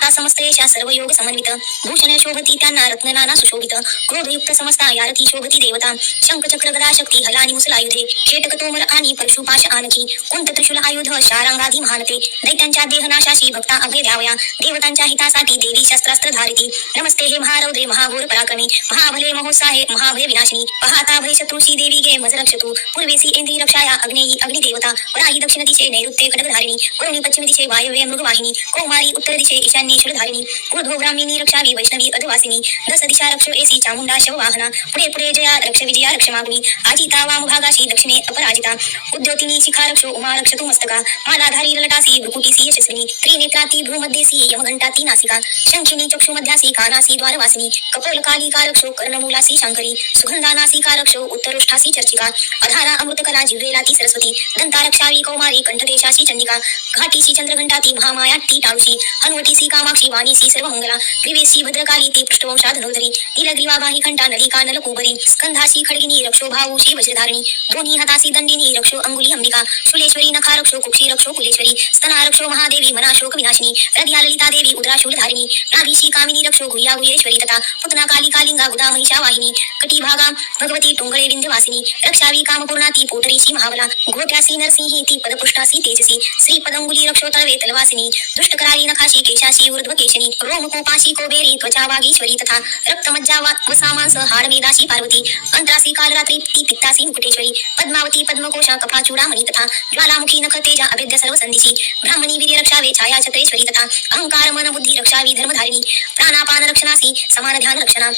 माता समस्त यशा सर्व योग समन्वित भूषण शोभती त्यांना रत्न नाना सुशोभित क्रोधयुक्त समस्ता यारती शोभती देवता शंख चक्र गदा शक्ती हला आणि मुसलायुधे खेटक तोमर आणि परशुपाश आणखी कुंत त्रिशूल आयुध शारांगाधी महानते दैत्यांच्या देहनाशाशी भक्ता अभय द्यावया देवतांच्या हितासाठी देवी शस्त्रास्त्र धारिती नमस्ते हे महारौद्रे महाघोर पराक्रमी महाभले महोत्साहे महाभय विनाशिनी पाहता भय शत्रुशी देवी गे मज रक्षतु पूर्वेसी इंद्री रक्षाया अग्नेयी अग्निदेवता वराही दक्षिण दिशे नैऋत्ये खड्गधारिणी वरुणी पश्चिम दिशे वायव्ये मृगवाहिनी कौमारी उत्तर दिशे ईशान्ये शूलधारिणी ऊर्ध्व ब्राह्मिणी रक्षावी वैष्णवी अधवासिनी दश दिशा रक्ष एसी चामुंडा शववाहना पुढे पुढे जया रक्ष विजया रक्षमाग्नी आजिता वामभागाशी दक्षिणे अपराजिता उद्योतिनी शिखा रक्षो उमा रक्षतु मस्तका मालाधारी ललटासी भ्रुकुटीसी यशस्विनी त्रिनेत्राती भ्रूमध्येसी यमघंटाती नासिका शंखिनी चक्षुमध्यासी कानासी द्वारवासिनी कपोलकालिका रक्षो कर्णमूलासी शांकरी सुगंधानासिका रक्षो उत्तरोष्ठासी चर्चिका अधारा अमृतकला जिव्हेलाती सरस्वती दंता रक्षावी कौमारी कंठदेशासी चंडिका घाटीसी चंद्रघंटाती महामाया ती टाळुशी हनुवटीसी कामाक्षी वाणीसी सर्वमंगला ग्रीवेसी भद्रकाली ती पृष्ठवंशा धनुर्धरी नीलग्रीवाबाही कंठा नलिका नलकुबरी स्कंधासी खडगिनी रक्षो भाऊशी वज्रधारिणी दोन्ही हातासी दंडिनी रक्षो अंगुली अंबिका शुलेश्वरी नखा रक्षो कुक्षी रक्षो कुलेश्वरी स्तना रक्षो महादेवी मनाशोक विनाशिनी हृदया ललिता देवी उद्राशूलधारिणी नाभीशी कामिनी रक्षो गुह्या गुह्येश्वरी तथा पुतना काली कालिंगा गुदा महिषा वाहिनी कटिभागा भगवती टुंगळे विंध्यवासिनी रक्षावी कामपूर्णाती पोटरीशी महाबला घोट्यासी नरसिंही ती पदपुष्टासी तेजसी श्री पदंगुली रक्षो तळवे तलवासिनी दुष्टकराली नखाशी केशाशी ऊर्ध्व केशनी रोमकोपाशी कोबेरी त्वचा वागीश्वरी तथा रक्तमज्जा वसामांस हाड मेदाशी पार्वती अंतरासी कालरात्री ती पित्तासी मुकुटेश्वरी पद्मावती पद्मकोशा कफा चूडामणी तथा ज्वालामुखी नख तेजा अभेद्य सर्व संदिशी ब्राह्मणी वीर्य रक्षावे छाया छत्रेश्वरी तथा अहंकार मन बुद्धी रक्षावी धर्मधारिणी प्राणापान रक्षणासी समान ध्यान रक्षणा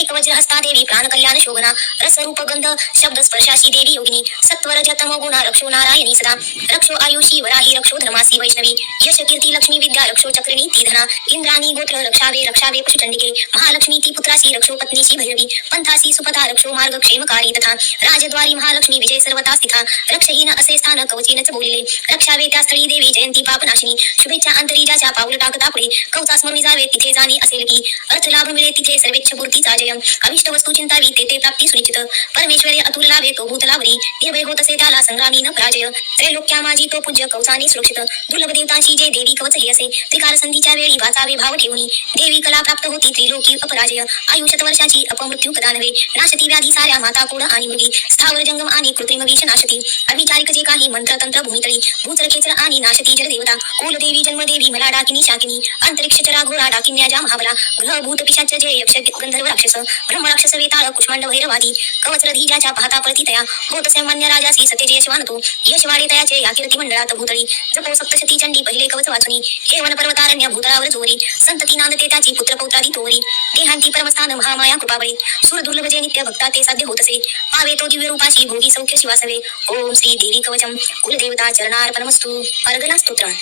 एक वज्रहस्ता देवी प्राण कल्याण शोभना रसरूप गंध शब्द स्पर्शाशी देवी योगिनी सत्वर जतम गुणा रक्षो नारायणी सदा रक्षो आयुषी वराही रक्षो धर्मासी वैष्णवी यश कीर्ती लक्ष्मी विद्या रक्षो चक्रिणी ती धना इंद्राणी गोत्र रक्षावे पशुचंडिके महालक्ष्मी ती पुत्रासी रक्षो पत्नीशी भैरवी पंथासी सुपथा रक्षो मार्ग क्षेमकारी तथा राजद्वारी महालक्ष्मी विजय सर्वता स्थिता रक्षहीन असे स्थान कवचीनच बोलिले रक्षावे त्या स्थळी देवी जयंती पापनाशिनी शुभेच्छा अंतरीजाच्या पाऊल टाकता पुढे कवचा स्मरणी जावे तिथे जाणे असेल की अर्थ लाभ मिळे तिथे सर्वेच्छ पूर्तीचा जय अविष्ट वस्तू चिंतावी तेथे प्राप्ती सुनिश्चित परमेश्वरे अतुल लाभे तो भूतलावरी निर्भय होत असे त्याला संग्रामी न पराजय त्रैलोक्या माझी तो पूज्य कवचाने सुरक्षित दुर्लभ देवतांशी जे देवी कवच हे असे त्रिकाल संधीच्या वेळी वाचावे भाव ठेवणी देवी कला प्राप्त होती त्रिलोकी अपराजय आयुष्यत वर्षाची अपमृत्यू कदा नव्हे नाशती व्याधी साऱ्या माता कोड आणि मुली स्थावर जंगम आणि कृत्रिम विष नाशती अविचारिक जे काही मंत्र तंत्र भूमितळी भूचर खेचर आणि नाशती जलदेवता कुलदेवी जन्मदेवी मला डाकिनी शाकिनी अंतरिक्ष चरा घोरा डाकिन्या जा महाबला ग्रह भूत पिशाच जे यक्ष गंधर्व राक्षस ब्रह्म राक्षस वेताळ कुष्मांड भैरवादी कवच रधीजाच्या पाहता पळती तया होत सामान्य राजासी सतेजे यशवान तो यशवाडी तयाचे या कीर्ती मंडळात भूतळी जपो सप्तशती चंडी पहिले कवच वाचुनी हे वन पर्वतारण्य भूतळावर जोरी संतती नांदते त्याची पुत्र पौत्रादी तोवरी देहांती परमस्थान महामाया कृपाबळे सुर दुर्लभ जे नित्य भक्ता ते साध्य होत असे पावे तो दिव्य रूपाशी भोगी सौख्य शिवासवे ओम श्री देवी कवचम कुलदेवता चरणार्पणमस्तु अर्गला स्तोत्रम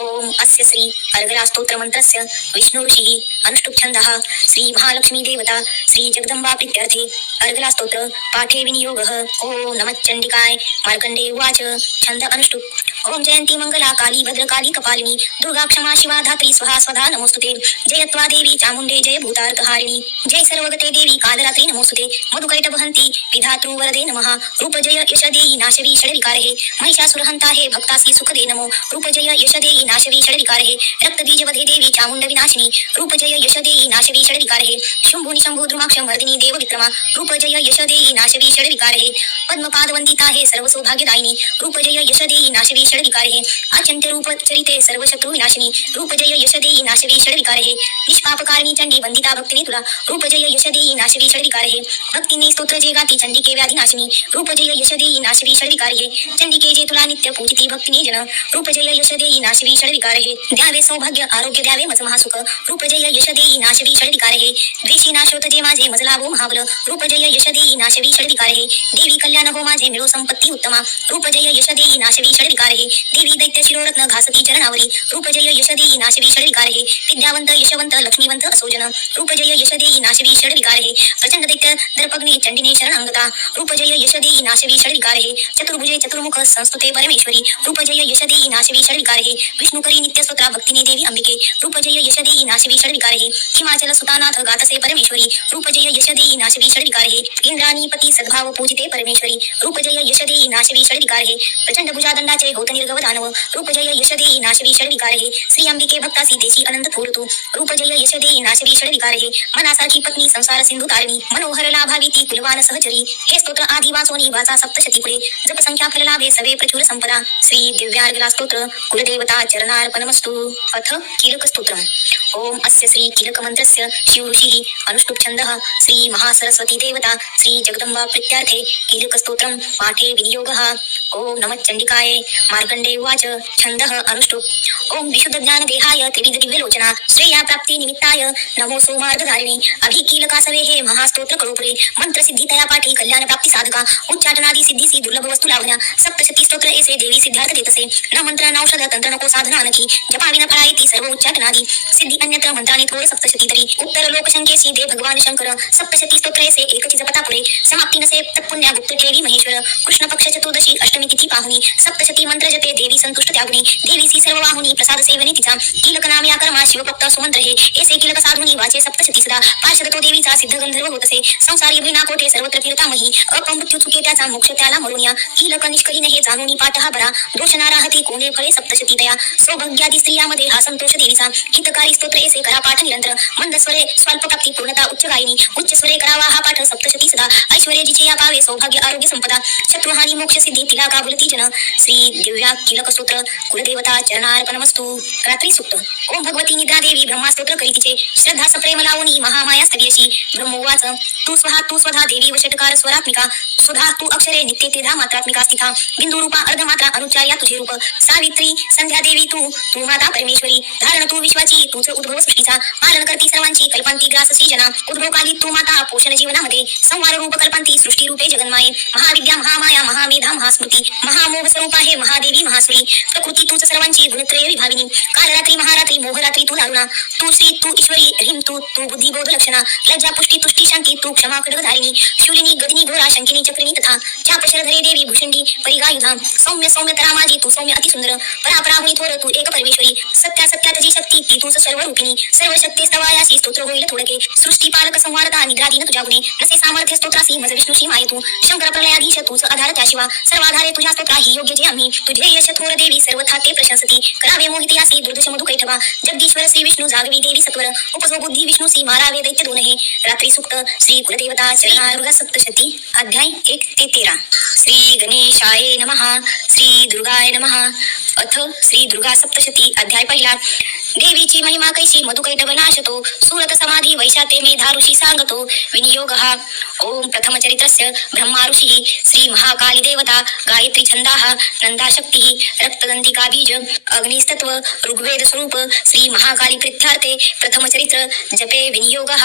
ओम अस्य श्री अर्गला स्तोत्र मंत्रस्य विष्णु ऋषिः अनुष्टुप छंदः श्री महालक्ष्मी देवता श्री जगदंबा प्रीत्यर्थे अर्गला स्तोत्र पाठे विनियोगः ओम नमः चंडिकाय मार्कंडे उवाच छंद अनुष्टुप ओम जयंती मंगला काली भद्रकाली कपालिनी दुर्गा क्षमा शिवा धात्री स्वहा स्वधा नमोस्तुते जयत्वा देवी चामुंडे जय भूतार्कहारिणी जय सर्वगते देवी कालरात्री नमोस्तुते मधुकैटभहंती विधातृ वरदे नमः रूप जय यश देई नाशवी षड्विकारहे महिषासुरहंता हे भक्तासी सुख दे नमो रूप जय यश देई नाशवी षड्विकारहे रक्तबीज वधे देवी चामुंड विनाशिनी रूप जय यश देई नाशवी षड्विकारहे शंभु निशंभु द्रुमाक्ष मर्दिनी देव विक्रमा रूप जय यश देई नाशवी षड्विकारहे पद्मपाद वंदिता हे सर्व सौभाग्यदायिनी रूप जय यश देई नाशवी षड्विकारहे अचिंत्य रूप चरिते सर्व शत्रु विनाशिनी रूप जय यश देई नाशवी षड्विकारहे निष्पापकारिणी चंडी वंदिता भक्तिनी तुला रूप जय यश देई नाशवी षड्विकारहे भक्तिने स्तोत्र जे गाती चंडिके व्याधी नाशिनी रूप जय यश देई नाशवी षड्विकारहे चंडिके जे तुला नित्य पूजिती भक्तिनी जन रूप जय यश देई नाशवी षड्विकारहे द्यावे सौभाग्य आरोग्य द्यावे मज महासुख रूप जय यश देई नाशवी षड्विकारहे द्वेषी नाशोत जे माझे मजलावो महाबल रूप जय यश देई नाशवी षड्विकारहे देवी कल्याण हो माझे मिळो संपत्ती उत्तमा रूप जय यश देई नाशवी षड्विकारहे देवी दैत्य शिरोरत्न घासती चरणावरी रूप जय यश देई नाशवी षड्विकारहे विद्यावंत यशवंत लक्ष्मीवंत असोजन रूप जय यश देई नाशवी षड्विकारहे प्रचंड दैत्य दर्पग्ने चंडिने शरणांगता रूप जय यश देई नाशवी षड्विकारहे चतुर्भुजे चतुर्मुख संस्तुते परमेश्वरी रूप जय यश देई नाशवी षड्विकारहे विष्णुकरी नित्य स्तोत्रा भक्तिनी देवी अंबिके रूप जय यश देई नाशवी षड्विकारहे हिमाचल सुतानाथ गातसे परमेश्वरी रूप जय यश देई नाशवी षड्विकारहे इंद्राणी पती सद्भाव पूजिते परमेश्वरी रूप जय यश देई नाशवी षड्विकारहे प्रचंड भुजादंडाचे होत निर्गव दानव रूप जय यश देई नाशवी षड्विकारहे श्री अंबिके भक्तासी विद्येची अनंत थोर तू रूप जय यश देई नाशवी षड विकार हे मनासारखी पत्नी संसार सिंधू तारिणी मनोहर लाभावी ती कुलवान सहचरी हे स्तोत्र आधी वाचोनी वाचा सप्तशती पुढे जप संख्या फल लाभे सवे प्रचुर संपदा श्री दिव्यार्गला स्तोत्र कुलदेवता चरणार्पणमस्तु अथ कीलक स्तोत्रम ओम अस्य श्री कीलक मंत्रस्य शिव ऋषिः अनुष्टुप छंदः श्री महासरस्वती देवता श्री जगदंबा प्रीत्यार्थे कीलक स्तोत्रम पाठे विनियोगः ओम नमः चंडिकाय मार्कंडे उवाच छंदः अनुष्टुप ओम विशुद्ध ज्ञान देहाय त्रिविध दिव्य लोचना श्रेया प्राप्ती निमित्ताय नमो सोमार्गधारिणे अभिकीलकासवे हे महास्तोत्र कळोपरे मंत्र सिद्धी तया पाठी कल्याण प्राप्ती साधका उच्चाटनादी सिद्धीसी दुर्लभ वस्तू लावण्या सप्तशती स्तोत्र ऐसे देवी सिद्धार्थ देतसे न मंत्र न औषध तंत्र नको साधना नखी जपाविन फळायती सर्व उच्चाटनादी सिद्धी अन्यत्र मंत्राने थोर सप्तशती तरी उत्तर लोकशंकेसी दे भगवान शंकर सप्तशती स्तोत्र ऐसे एकची जपता पुरे समाप्ती नसे तत्पुण्या गुप्त ठेवी महेश्वर कृष्ण पक्ष चतुर्दशी अष्टमी तिथी पाहुनी सप्तशती मंत्र जपे देवी संतुष्ट त्यागुनी देवीसी सर्व वाहुनी प्रसाद सेवनी तिचा कीलक नाम या कर्मा शिवभक्त सुमंत्र हे ऐसे कीलक साधुनी वाचे सप्तशती सदा पार्षद तो देवीचा सिद्ध गंधर्व होतसे संसारी भ्रिना कोठे सर्वत्र फिरतामही अपमृत्यू चुके त्याचा मोक्ष त्याला मरुनिया कीलक निष्करीने हे जाणूनी पाठ हा बरा दोष ना राहती कोणे फळे सप्तशती तया सौभाग्यादी स्त्रियामध्ये हा संतोष देवीचा हितकारी स्तोत्र ऐसे करा पाठ निरंतर मंद स्वरे स्वल्प प्राप्ती पूर्णता उच्च गायनी उच्च स्वरे करावा हा पाठ सप्तशती सदा ऐश्वर्य जिचे या पावे सौभाग्य आरोग्य संपदा शत्रुहानी मोक्ष सिद्धी तिला का बोलती जन श्री दिव्या कीलक स्तोत्र कुलदेवता चरणार्पणमस्तु रात्री सुक्त ओम भगवती निद्रा देवी ब्रह्मास्तोत्र करीतीचे श्रद्धा सप्रेम लावणी महामाया स्तव्यशी ब्रह्मोवाच तू स्वधा देवी वषटकार स्वरात्मिका सुधा तू अक्षरे नित्य तेधा मात्रात्मिका स्थिता बिंदू रूपा अर्धमात्रा अनुच्चाया तुझे रूप सावित्री संध्या देवी तू माता परमेश्वरी धारण तू विश्वाची तुझ उद्भव सृष्टीचा पालन करती सर्वांची कल्पांती ग्रास सृजना उद्भव काली तू माता पोषण जीवनामध्ये संवार रूप कल्पांती सृष्टी रूपे जगन्माये महाविद्या महामाया महामेधा महास्मृती महामोह स्वरूप आहे महादेवी महासुरी प्रकृती तूच सर्वांची गुणत्रय विभाविनी कालरात्री महारात्री मोहरात्री तू दारुणा तू श्री तू ईश्वरी ह्रीम तू बुद्धी बोध लक्षणा लज्जा पुष्टी तुष्टी शांती तू क्षमा खड्गधारिणी शूलिनी गदिनी घोरा शंकिनी चक्रिणी तथा चाप शरधरे देवी भूषंडी परिगायुधा सौम्य सौम्य तरा माझी तू सौम्य अतिसुंदर परापराहुनी थोर तू एक परमेश्वरी सत्यात जी शक्ती ती तूच सर्व रूपिणी सर्व शक्ती स्तवायासी स्तोत्र होईल थोडके सृष्टी पालक संवारता निद्राधीन तुझ्या गुणे नसे सामर्थ्य स्तोत्रासी मज विष्णूशी माये तू शंकर प्रलयाधीश तूच आधार त्याशिवा सर्वाधारे तुझ्या स्तोत्रा ही योग्य जे आम्ही तुझे यश थोर देवी सर्वथा ते प्रशंसती करावे मोहिते यासी दुर्दश मधु कैठवा जगदीश्वर श्री विष्णू जागवी देवी सत्वर उपसो बुद्धी विष्णूसी मारावे दैत्य दोन हे रात्री सुक्त श्री कुलदेवता चरणार्ग सप्तशती अध्याय 1 ते 13 श्री गणेशाय नमः श्री दुर्गाय नमः अथ श्री दुर्गा सप्तशती अध्याय पहिला देवीची महिमा कैसी मधुकैटभ नाशतो सूरत समाधी वैशाते मेधा ऋषी सांगतो विनियोगः ओम प्रथम चरित्रस्य ब्रह्मा ऋषिः श्री महाकाली देवता गायत्री छंदाः नंदा शक्तिः रक्तदंतिका बीज अग्निस्तत्व ऋग्वेद स्वरूप श्री महाकाली प्रीत्यार्थे प्रथम चरित्र जपे विनियोगः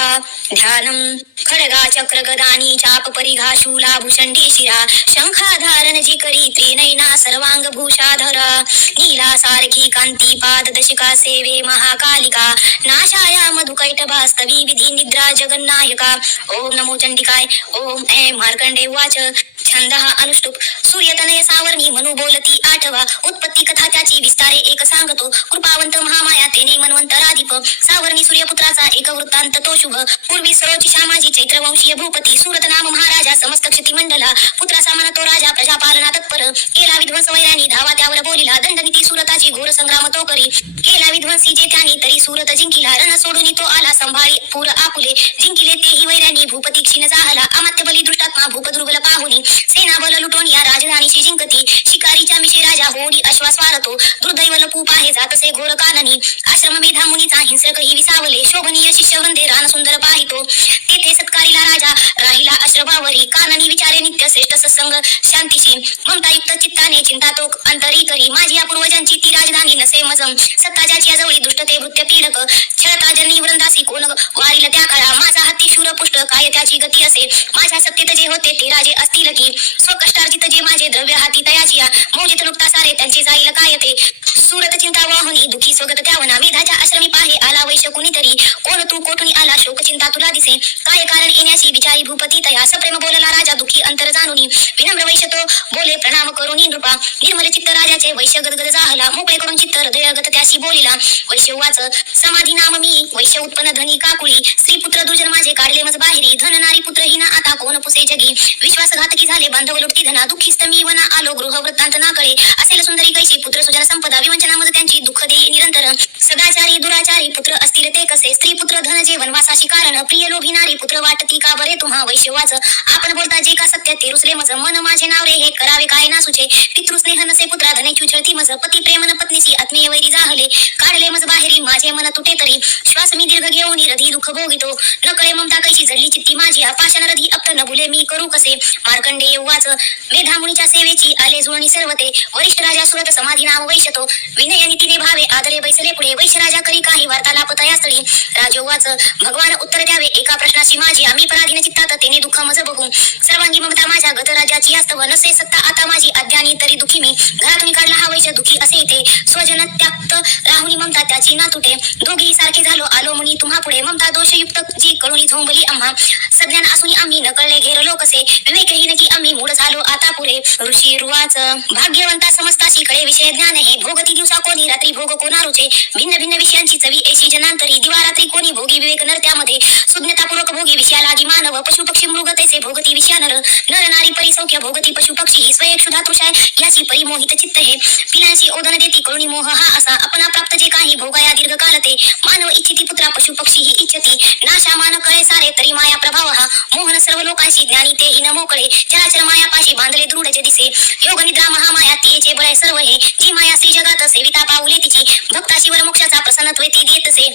ध्यानम खड्गा चक्र गदानी चाप परिघा शूला भूषंडी शिरा शंखाधारण जी करी त्रिनयना सर्वांग भूषाधरा नीला सारखी कांती पाद दशिका सेवे महाकालिका नाशाया मधुकैटभास्तवी विधी निद्रा जगन्नायका ओम नमो चंडिकाय ओम ऐं मार्कंडे उवाच छंदः अनुष्टुप सूर्यतनय सावर्णी मनु बोलती आठवा उत्पत्ती कथा त्याची विस्तारे एक सांगतो कृपावंत महामाया तेने मन्वंतराधिप सावर्णी सूर्यपुत्राचा एक वृत्तांत तो शुभ पूर्वी सरोची श्यामाजी चैत्रवंशीय भूपती सूरत नाम महाराजा समस्त क्षिती मंडला पुत्रा सामान तो राजा प्रजापालना तत्पर केला विध्वंस वैरानी धावा त्यावर बोलिला दंडनीती सुरताची घोर संग्राम तो करी केला विध्वंसी जे त्यानी तरी सुरत जिंकिला रण सोडून तो आला संभाळी पूर आपुले जिंकिले तेही वैरानी भूपती क्षीण जाहला अमात्य बली दुष्टात्मा भूप दुर्बल पाहुनी सेना बल लुटून या राजधानीची जिंकती शिकारीच्या मिशे राजा होडी अश्वास वारतो दुर्दैव लपूप आहे जातसे घोर काननी आश्रम मेधा मुनीचा हिंसक ही विसावले शोभनीय शिष्य वृंदे रान सुंदर पाहितो तेथे सत्कारीला राजा राहिला आश्रमावरी काननी विचारे नित्य श्रेष्ठ सत्संग शांतीची ममतायुक्त चित्ताने चिंता तो अंतरी करी माझी या पूर्वजांची ती राजधानी नसे मजम सत्ता ज्याची जवळी दुष्टते वृत्य पीडक छळता जनी वृंदासी कोण वारील त्या काळा माझा हत्ती शूरपुष्ट काय त्याची गती असे माझ्या सत्तेत जे होते ते राजे असतील की स्वकष्टार्जित जे माझे द्रव्य हाती तयाची मोजित लुकता सारे त्यांचे जाईल काय ते सुरत चिंता वाहुनी दुखी स्वगत त्यावना मेधाच्या आश्रमी पाहे आला वैश्य कुणीतरी कोण तू कोठून आला शोक चिंता तुला दिसे काय कारण येण्याची विचारी भूपती तया सप्रेम बोलला राजा दुखी अंतर जाणुनी विनम्र वैश्य तो बोले प्रणाम करून नृपा निर्मल चित्त राजाचे वैश्य गदगद जाहला मोकळे करून चित्त हृदयगत त्याशी बोलिला वैश्य वाच समाधी नाम मी वैश्य उत्पन्न धनी काकुळी स्त्री पुत्र दुर्जन माझे काढले मज बाहेरी धन नारी पुत्र हिना आता कोण पुसे जगी विश्वासघातकी झाले बांधव लुटती धना दुःखीस्त मी वना आलो गृह वृत्तांत ना कळे असेल सुंदरी कैशी पुत्र सुजन संपदा विवंचना मज त्यांची दुःख देई निरंतर सदाचारी दुराचारी असतील ते कसे स्त्री पुत्र धन जे वनवासाशी कारण प्रिय लोभी नारी पुत्र वाटती का बरे तुम्हा वैश्यवाच आपण बोलता जे का सत्य ते रुसले मज मन माझे नाव रे हे करावे काय ना सुचे पितृस्नेह नसे पुत्रा धने चुचळती मज पती प्रेमन पत्नीसी आत्मीय वैरी जाहले काढले मज बाहेरी माझे मन तुटे तरी श्वास मी दीर्घ घेऊन हृदय दुःख भोगितो न कळे ममता कैची जडली चित्ती माझी आपाशन रधी अप्त न बुले मी करू कसे मार्कंडे वाच मेधामुनीच्या सेवेची आले जुळणी सर्व ते वरिष्ठ राजा सुरत समाधी नाव वैशतो विनय नीतीने भावे आदरे बैसले पुढे वैश्य राजा करी काही वार्तालाप तयास्थळी राजोवाच भगवान उत्तर द्यावे एका प्रश्नाशी माझी आम्ही पराधीन चित्तात तेने दुःख मज बघू सर्वांगी ममता माझ्या गत राजाची यास्तव नसे सत्ता आता माझी अज्ञानी तरी दुखी मी घरातून काढला हा वैश्य दुखी असे ते स्वजन त्याक्त राहुनी ममता त्याची ना तुटे दोघी सारखे झालो आलो मुनी तुम्हा पुढे ममता दोषयुक्त जी कळूनी झोंबली आम्हा सज्ञान असून आम्ही नकळले घेरलो कसे विवेकहीन की आम्ही मूळ झालो आता पुढे ऋषी रुवाच भाग्यवंता समजताशी कळे विषय ज्ञान हे भोगती दिवसा कोणी रात्री भोग कोणा रुचे भिन्न भिन्न विषयांची चवी ऐशी जनांतरी दिवा रात्री कोणी भोगी विवेक नर त्यामध्ये सुज्ञतापूर्वक भोगी विषया लागी मानव पशु पक्षी मृग तैसे भोगती विषया नर नर नारी परिसौख्य भोगती पशु पक्षी ही स्वयं क्षुधा तृषाय याची परिमोहित चित्त हे पिलांशी ओदन देती करुणी मोह हा असा अपना प्राप्त जे काही भोगाया दीर्घकाल ते मानव इच्छिती पुत्रा पशु पक्षी ही इच्छती नाशा मान कळे सारे तरी माया प्रभाव हा मोहन सर्व लोकांशी ज्ञानी तेही न मोकळे चराचर मायापाशी बांधले दृढचे दिसे योग निद्रा महामाया तिचे बळ सर्व हे जी माया श्री जगात सेविता पाऊले तिची भक्ताशी वर मोक्षाचा प्रसन्नत्वे ती देतसे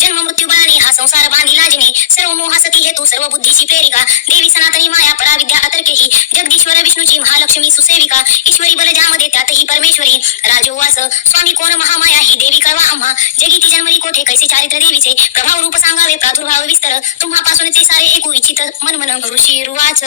जन्म मृत्यू बळाने हा संसार बांधिला जिने सर्व मोहासती हेतू सर्व बुद्धीची प्रेरिका देवी सनातनी माया पराविद्या अतर्केही जगदीश्वर विष्णूची महालक्ष्मी सुसेविका ईश्वरी बल ज्यामध्ये त्यातही परमेश्वरी राजोवास स्वामी कोण महामाया ही देवी कळवा आम्हा जगी ती जन्मली कोठे कैसे चारित्र देवीचे प्रभाव रूप सांगावे प्रादुर्भाव विस्तर तुम्हापासूनचे सारे ऐकू इच्छित मनमन ऋषी रुवाच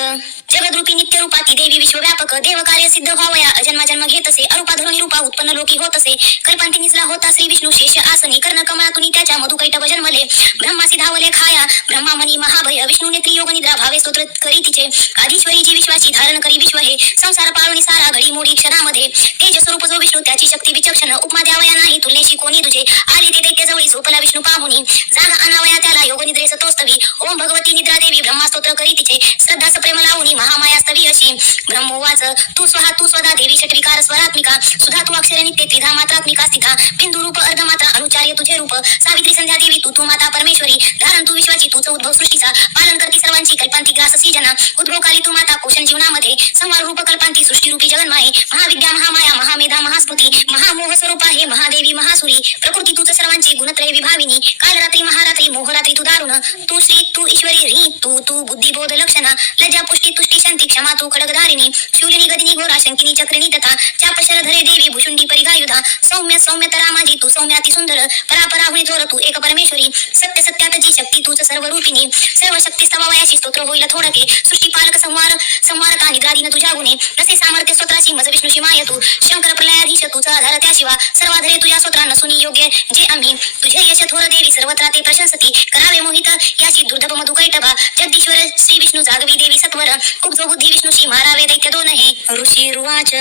जगद्रूपी नित्य रूपा ती देवी विश्वव्यापक देव कार्य सिद्ध व्हावया अजन्मा जन्म घेत असे अरूपा धरुणी रूपा उत्पन्न लोकी होत असे कल्पांती निजला होता श्री विष्णू शेष आसनी कर्ण कमळातुनी त्याच्या मधुकैटभ जन्मले ब्रह्मासी धावले खाया ब्रह्मामणी महाभय विष्णूने त्रियोग निद्रा भावे स्तोत्र करी तिचे आधीश्वरी जी विश्वाची धारण करी विश्व हे संसार पाळून सारा घडी मोडी क्षणामध्ये तेज स्वरूप जो विष्णू त्याची शक्ती विचक्षण उपमा द्यावया नाही तुलनेशी कोणी तुझे आले ते दैत्य जवळी झोपला विष्णू पाहुनी जागा अनावया त्याला योग निद्रेस तोस्तवी ओम भगवती निद्रा देवी ब्रह्मा स्तोत्र करी तिचे श्रद्धा सप्रेम लावणी महामाया स्तवी अशी ब्रह्मोवाच तू स्वहा तू स्वदा देवी षटविकार स्वरात्मिका सुधा तू अक्षर नित्य त्रिधा मात्रात्मिका स्थिता बिंदू रूप अर्धमात्रा अनुचार्य तुझे रूप सावित्री संध्या देवी तू माता परमेश्वरी धारण तू विश्वाची तूच उद्भव सृष्टीचा पालन करती सर्वांची कल्पांती ग्राससी जना उद्भवकाली तू माता पोषण जीवनामध्ये संवार रूप कल्पांती सृष्टीरूपी जगन्माये महाविद्या महामाया महामेधा महास्मृती महामोह स्वरूपा हे महादेवी महासुरी प्रकृती तूच सर्वांची गुणत्रय विभाविनी काल रात्री महारात्री मोहरात्री तू दारुण तू श्री तू ईश्वरी ह्री तू तू बुद्धिबोध लक्षणा लज्जा पुष्टी तुष्टी शांती क्षमा तू खडगधारिणी शूलिनी गदिनी घोरा शंकिनी चक्रिणी तथा चापशर धरे देवी भुषुंडी परिघायुधा सौम्य सौम्य तरा माझी तू सौम्याती सुंदर परापराहुणी थोर तू एक परमेश्वरी सत्य सत्यातची शक्ती तूच सर्व रूपिणी सर्व शक्ती स्तवावयाशी स्तोत्र होईल थोडके सृष्टी पालक संवारका निद्राधीन तुझ्या गुणे नसे सामर्थ्य स्तोत्राशी मज विष्णूशी माय तू शंकर प्रलयाधीश तुझा आधार त्याशिवा सर्वाधरे तुझ्या स्तोत्रा नसुनी योग्य जे आम्ही तुझे यश थोर देवी सर्वत्रा ते प्रशंसती करावे मोहित याची दुर्दभ मधुकैटभा जगदीश्वर श्री विष्णू जागवी देवी सत्वर कुब्जो बुद्धी विष्णूशी मारावे दैत्य दोन हे ऋषी रुवाच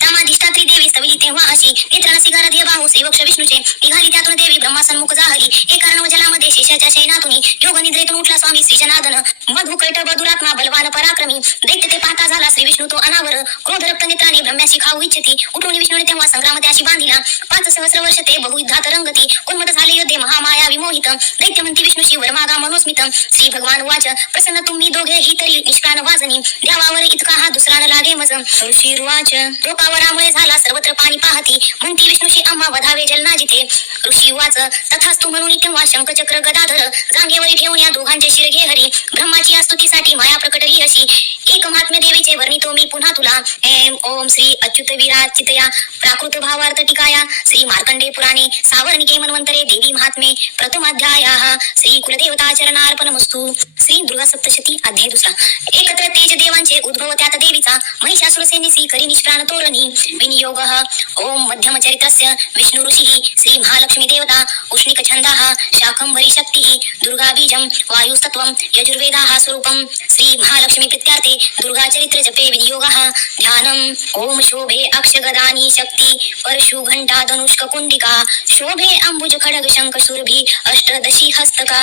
तमाधिष्ठात्री देवी स्तविली तेव्हा अशी नेत्रनसी गारध्य बाहू सेवक्ष विष्णूचे निघाली त्यातून देवी ब्रह्मा सन्मुख जाहली एक कारण जलामध्ये शेषाच्या शयनातुनी योग निद्रेतून उठला स्वामी श्री जनार्दन मधुकैटभ दुरात्मा बलवान पराक्रमी दैत्य ते पाहता झाला श्री विष्णू तो अनावर क्रोध रक्त नेत्राने ब्रह्म्याशी खाऊ इच्छिती उठून विष्णूने तेव्हा संग्राम त्याशी बांधिला 5 सहस्र वर्ष ते बहुयुद्धात रंगती उन्मत झाले योद्धे महामाया विमोहित दैत्य म्हणती विष्णूशी वरमागा मनोस्मित श्री भगवान वाच प्रसन्न तुम्ही दोघे ही तरी निष्कान वाजनी द्यावावर इतका हा दुसरा न लागे मज ऋषी रुवाच वरामुळे झाला सर्वत्र पाणी पाहती म्हणती विष्णूशी आम्हा वधावे जलना जिथे ऋषी वाच तथास्तु म्हणून तेव्हा शंखचक्र गदाधर जांगेवरी ठेवून या दोघांचे शिरगे हरी ब्रह्माची या स्तुतीसाठी माया प्रकटली अशी एक महात्म्य देवीचे वर्णितो मी पुन्हा तुला एम ओम श्री अच्युत विराट चितया प्राकृत भावार्थ टिकाया श्री मार्कंडे पुराणे सावर्णिके मनवंतरे देवी महात्मे प्रथमाध्यायाः श्री कुलदेवता चरणार्पणमस्तु श्री दुर्गा सप्तशती अध्याय 2 एकत्र तेज देवांचे उद्भव त्यात देवीचा महिषासुर सेनेसी करी निष्प्राण तोरणी विनियोग ओम मध्यम चरित्रस्य विष्णु ऋषिः श्री महालक्ष्मी देवता उष्णिक छंदाः शाकंभरी शक्तिः दुर्गा बीजं वायुस्तत्वं यजुर्वेदाः स्वरूपं श्री महालक्ष्मी प्रीत्यार्थे दुर्गा चरित्र जपे विनियोगः ध्यानम् ओम शोभे अक्षगदानी शक्ति परशु घंटा धनुष्क कुंडिका शोभे अंबुज खडग शंख सुरभि अष्टदशी हस्तका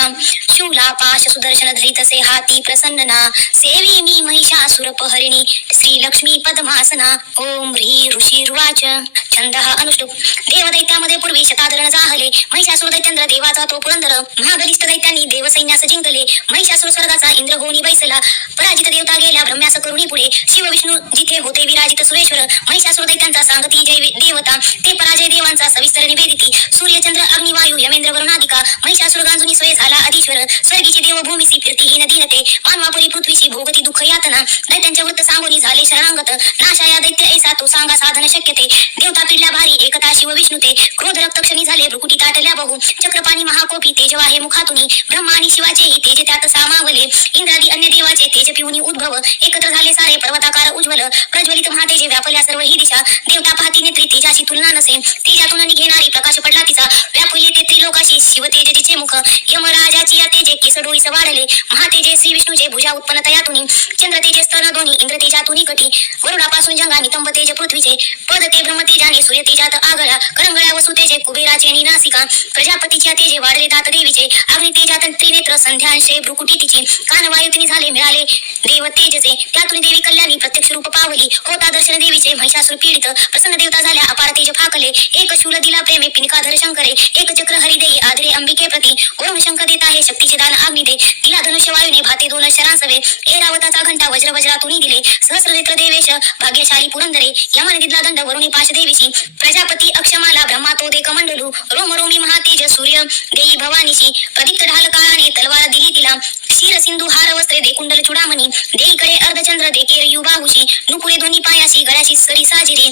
शूला पाश सुदर्शन धरित से हाती प्रसन्नना सेवी मी महिषासुरपहरिणी श्री लक्ष्मी पद्मासना ओम ह्री ऋषिर्वाच छंदः अनुष्टुप देवदैत्यामध्ये पूर्वी शताधरण जाहले महिषासुर दैत्येंद्र देवाचा तो पुरंदर महाबलिष्ठ दैत्यांनी देवसैन्यास जिंकले महिषासुर स्वर्गाचा इंद्र होऊन बैसला पराजित देवता गेल्या ब्रह्म्यास करुणी पुढे शिव विष्णू जिथे होते विराजित सुरेश्वर महिषासुर दैत्यांचा सांगती जय देवता ते पराजय देवांचा सविस्तर निवेदिती सूर्य चंद्र अग्नी वायू यमेंद्र वरुणादिका महिषासुर गांजुनी सोय झाला अधीश्वर स्वर्गीची देव भूमीसी फिरती ही नदी नते मानवापुरी पृथ्वीची भोगती दुःख यातना दैत्यांच्या वृत्त सांगोनी झाले शरणांगत नाशाया दैत्य ऐसा तो सांगा साधन शक्यते देवता पिडल्या भारी एकता शिव विष्णू ते क्रोध रक्तक्षणी झाले भ्रुकुटी ताटल्या बहु चक्रपाणी महाकोपी तेजवाहे मुखातुनी ब्रह्मा आणि शिवाचेही तेज त्यात सामावले इंद्रादी अन्य देवाचे तेज पिऊनी उद्भव एकत्र झाले सारे पर्वताकार उज्ज्वल प्रज्वलित महातेजे व्यापल्या सर्व ही दिशा देवता पाहती नेत्री तेजाची तुलना नसे तेजातून निघेणारी प्रकाश पडला तिचा व्यापले ते त्रिलोकाशी शिव तेज तिचे मुख यमराजाची या तेजे केस डोईस वाढले महातेजे श्री विष्णूचे भुजा उत्पन्न तयातुनी चंद्र तेजे स्तन दोन्ही इंद्र तेजातुनी कटी वरुणापासून जंगा नितंब तेज पृथ्वीचे पद ते ब्रह्म तेजाने सूर्य तेजात आगळा करंगळ्या वसु तेजे कुबेराचे निनासिका प्रजापतीच्या तेजे वाढले तात देवीचे अग्नि तेजात त्रिनेत्र संध्यांशे भ्रुकुटी तिची कानवायुतीने झाले मिळाले देव तेजचे त्यातून देवी कल्याणी प्रत्यक्ष रूप पावली होता दर्शन देवीचे महिषासुर पीडित प्रसन्न देवता झाल्या अपार तेज फाकले एक शूल दिला प्रेमे पिनिकाधर शंकरे एक चक्र हरी देई आदरे अंबिके प्रती ओम शंकर देत आहे शक्तीचे दान अग्नी दे तिला धनुष्य वायूने भाते दोन शरांसवे ऐरावताचा घंटा वज्र वज्रातुनी दिले सहस्र नेत्र देवेश भाग्यशाली पुरंदरे यमाने दिला दंड वरुणी पाश देवीशी प्रजापती अक्षमाला ब्रह्मा तो दे कमंडलू रोम रोमी महातेज सूर्य देई भवानीशी प्रदीप्त ढाल काळाने तलवार दिली तिला क्षीर सिंधू हार वस्त्रे दे कुंडल चुडामणी देईकडे अर्धचंद्र दे केर बाहुशी नुपुरे दोन्ही पायाशी गळ्याशी सरी साजिरे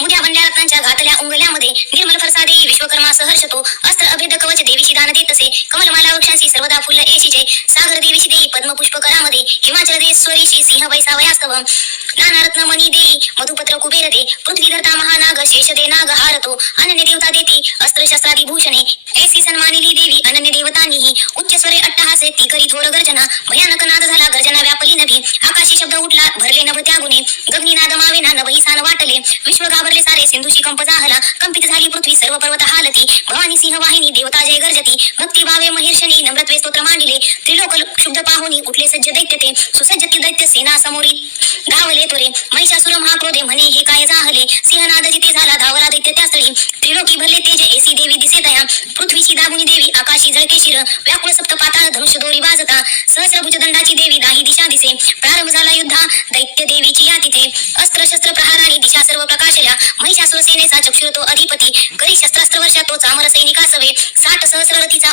मुठ्या बंड्या रत्नांच्या घातल्या उंगल्यामध्ये निर्मल फरसा देई विश्वकर्मा सहर्षतो अस्त्र अभेद कवच देवीशी दान देतसे कमलमाला वृक्षांशी सर्वदा फुल येशीचे सागर देवीशी देई पद्मपुष्प करामध्ये हिमाचल देश्वरीशी सिंह वैसावयास्तव नाना रत्न मणी देई मधुपत्र कुबेर दे पृथ्वी धरता महानाग शेष दे नाग हारतो अनन्य देवता देती अस्त्र शस्त्रादी भूषणे ऐसी सन्मानिली देवी अनन्य देवतांनीही उच्च स्वरे अट्टहासे ती करी थोर गर्जना भयानक नाद झाला गर्जना व्यापली नभी आकाशी शब्द उठला भरले नभ त्यागुणे गगनी नाद मावेना नभही सान वाटले विश्व घाबरले सारे सिंधूची कंप जाहला कंपित झाली पृथ्वी सर्व पर्वत हालती भवानी सिंह वाहिनी देवता जय गर्जती भक्ती भावे महिर्षणी नम्रत्वे स्तोत्र मांडिले त्रिलोक क्षुब्ध पाहुनी उठले सज्ज दैत्य ते सुसज्ज ती दैत्य सेना समोरी धावले त्वरे महिषासुर महाक्रोधे म्हणे हे काय जाहले सिंहनाद जिथे झाला धावला दैत्य त्या स्थळी त्रिलोकी भरले तेजे एसी देवी दिसे तया पृथ्वीची दाबुनी देवी आकाशी जळके शिर व्याकुळ सप्त पाताळ धनुष्य दोरी वाजता सहस्रभुज दंडाची देवी दाही दिशा दिसे प्रारंभ झाला युद्धा दैत्य देवीची या तिथे अस्त्र शस्त्र प्रहाराने दिशा सर्व प्रकाशल्या महिषासुर सेनेचा चक्षुर तो अधिपती करी शस्त्रास्त्र वर्षा तो चामर सैनिकासवे 60 सहस्र रथीचा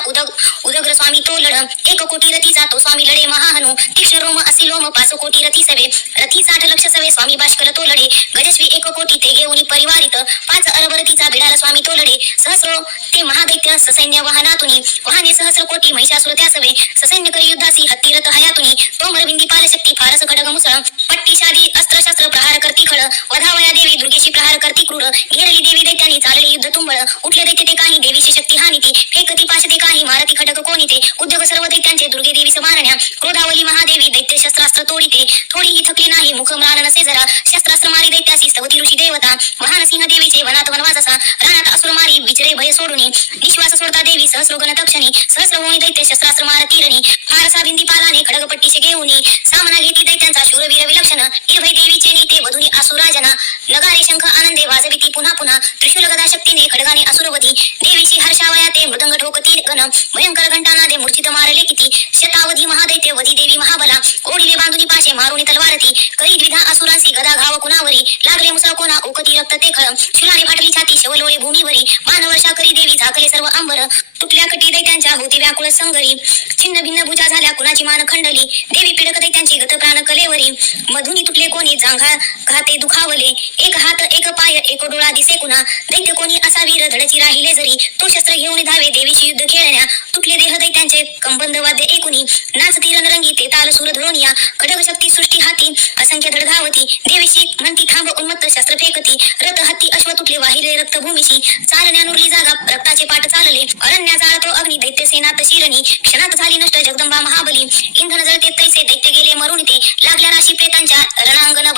उदग्र स्वामी तो लढ 1 कोटी रथीचा तो स्वामी लढे महाहनु तीक्ष्ण रोम असी लोम 5 कोटी रथी सवे रथी 60 लक्ष सवे स्वामी बाष्कल तो लढे गजस्वी 1 कोटी ते घेऊन परिवारित 5 अरब रथीचा बिडाल स्वामी तो लढे सहस्रो ते महादैत्य ससैन्य वाहनातुनी वाहने सहस्र कोटी महिषासुर त्या सवे ससैन्य करी युद्धासी हत्ती रथ हयातुनी तोमरविंदी पालशक्ती फारस खडग मुसळ पट्टी शादी अस्त्र शस्त्र प्रहार करती खळ वधावया देवी दुर्गेशी प्रहार करती क्रूर घेरली देवी दैत्यानी चालले युद्ध तुंबळ उठले दैत्य ते काही देवीची शक्ती हानिती फेकती पाश ते काही मारती खडक कोणीते उद्योग सर्व दैत्यांचे दुर्गे देवी मारण्या क्रोधावली महादेवी दैत्य शस्त्रास्त्र तोडीते थोडीही थकली नाही मुख म्लान नसे जरा शस्त्रास्त्र मारी दैत्यासी स्तवती ऋषी देवता महान सिंह देवीचे वनात वनवास असा रानात असुर मारी विचरे भय सोडून निश्वास सोडता देवी सहस्रोगण तक्षणी सहस्र होणी दैत्य शस्त्रास्त्र मार तीरणी फारसा भिंती पालाने खडगपट्टीचे घेऊनी सामना घेती दैत्यांचा शूरवीर विलक्षण निर्भय देवीचे नीते वधुनी असुराजना नगारे शंख आनंदे वाजविती पुन्हा पुन्हा त्रिशूल गदा शक्तीने खडगाने असुरवधी देवीची हर्षावया ते मृदंग ठोकती गण भयंकर घंटाना दे मूर्छित मारले किती शतावधी महादैत्य वधी देवी महाबला ओढिले बांधुनी पाशे मारुनी तलवारती करी द्विधा असुरांसी गदा घाव कुणावरी लागले मुसळ कोणा ओकती रक्त ते खळ शिलाने फाटली छाती शवलोळे भूमीवरी मानवर्षा करी देवी झाकले सर्व अंबर तुटल्या कटी दैत्यांच्या होती व्याकुळ संगरी छिन्न भिन्न भुजा झाल्या कुणाची मान खंडली देवी पीडक दैत्यांची गत प्राण कलेवरी मधुनी तुटले कोणी जांघा घाते दुखावले एक हात एक पाय एक डोळा दिसे कुणा दैत्य कोणी असा वीर धडची राहिले जरी तो शस्त्र घेऊन धावे देवीची युद्ध खेळण्या तुटले देह दैत्यांचे कंबंध वाद्य एकुणी नाचती रणरंगी ते ताल सूर धरोनिया खडग शक्ती सृष्टी हाती असंख्य धडधावती देवीची म्हणती थांब उन्मत्त शस्त्र फेकती रथ हत्ती अश्व तुटले वाहिले रक्तभूमीशी चालण्या नुरली जागा रक्ताचे पाठ चालले अरण्या जाळतो अग्नी दैत्य सेनात शिरणी क्षणात झाली नष्ट जगदंबा महाबली इंधन जळते तैसे दैत्य गेले मरुण ते लागल्या राशी प्रेतांच्या रणांगण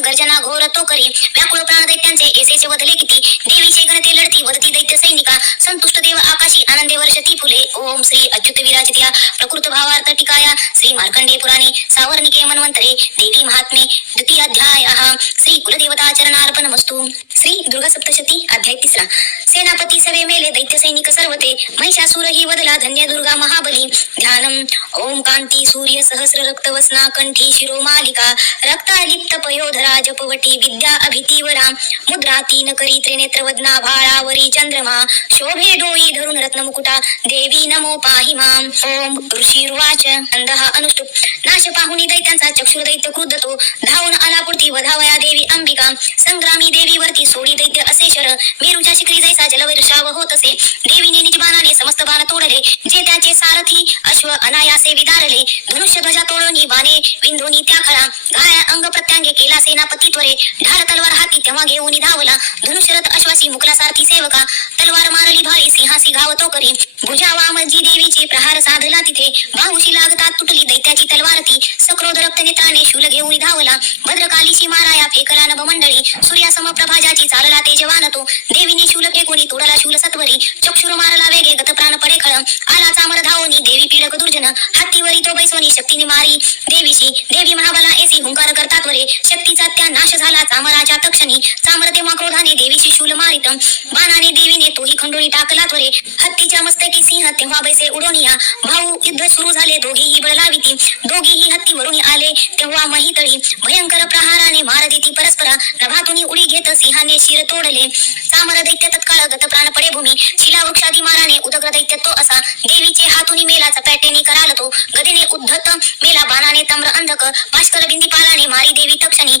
गर्जना घोर तो करी व्याकुळ प्राण दैत्यांचे एसेचे वदले किती देवीचे गणते लढती वदती दैत्य सैनिका संतुष्ट देव आकाशी आनंदे वर्षती फुले ओम श्री अच्युत विराजित्या प्रकृत भावार्थ टिकाया श्री मार्कंडे पुराणे सावर्णिके मन्वंतरे देवी महात्मे द्वितीयाध्यायः श्री कुलदेवता चरणार्पणमस्तु श्री दुर्गा सप्तशती अध्याय 3 सेनापती सवे मेले दैत्य सैनिक सर्वते महिषासुर ही वदला धन्य दुर्गा महाबली ध्यानम ओम कांती सूर्य सहस्र रक्तवसना कंठी शिरो मालिका रक्तालिप्त पयोधरा जपवटी विद्या अभितीवरा मुद्रा तीन करी त्रिनेत्र वदना भाळावरी चंद्रमा शोभे डोई धरून रत्न मुकुटा देवी नमो पाहि माम ओम ऋषीर्वाच अंधः अनुष्टुप नाश पाहुनी दैत्यांचा चक्षुर दैत्य क्रुद्धतो धावून आला पुढती वधावया देवी अंबिका संग्रामी देवीवरती सोडी दैत्य असे शर मेरूच्या शिखरी जैसा जलवर्षाव होत असे देवीने निज बाणाने समस्त बाण तोडले जे त्याचे सारथी अश्व अनायासे विदारले धनुष्य ध्वजा तोडून बाणे विंधुनी त्या खरा घाया अंग प्रत्यांगे केला सेनापती त्वरे ढाल तलवार हाती तेव्हा घेऊन धावला धनुष्यरथ अश्वासी मुकला सारथी सेवका तलवार मारली भारी सिंहासी घाव तो करी भुजा वामजी देवीची प्रहार साधला तिथे बाहुशी लागतात तुटली दैत्याची तलवार ती सक्रोध रक्त नेत्राने शूल घेऊन धावला भद्रकालीशी माराया फेकला नभमंडळी सूर्यासम प्रभाजाची चालला तेजवान तो देवीने शूल फेकून तोडला शूल सत्वरी चक्षुर मारला वेगे गत प्राण पडे खळ आला चामर धावनी देवी पीडक दुर्जन हत्तीवरी तो बैसोनी शक्तीने मारी देवीशी देवी महाबला एसी हुंकार करतात वरे शक्तीचा त्या नाश झाला चामराच्या तक्षणी चामर तेव्हा क्रोधाने देवीशी शूल मारित बाणाने देवीने तोही खंडोळी टाकला त्वरे हत्तीच्या मस्तकी सिंह तेव्हा बैसे उडोनिया भाऊ युद्ध सुरू झाले दोघीही बळलाविती दोघीही हत्तीवरून आले तेव्हा महितळी भयंकर प्रहाराने मार देती परस्परा नभातुनी उडी घेत सिंहाने शिर तोडले चामर दैत्य तत्काळ गत प्राण पडे भूमी शिला वृक्षादी माराने उदग्र दैत्य तो असा देवीचे हातुनी मेला चपॅटेने कराल तो गदेने उद्धत मेला बाणाने ताम्र अंधक भास्कर बिंदी पालाने मारी देवी तक्षणी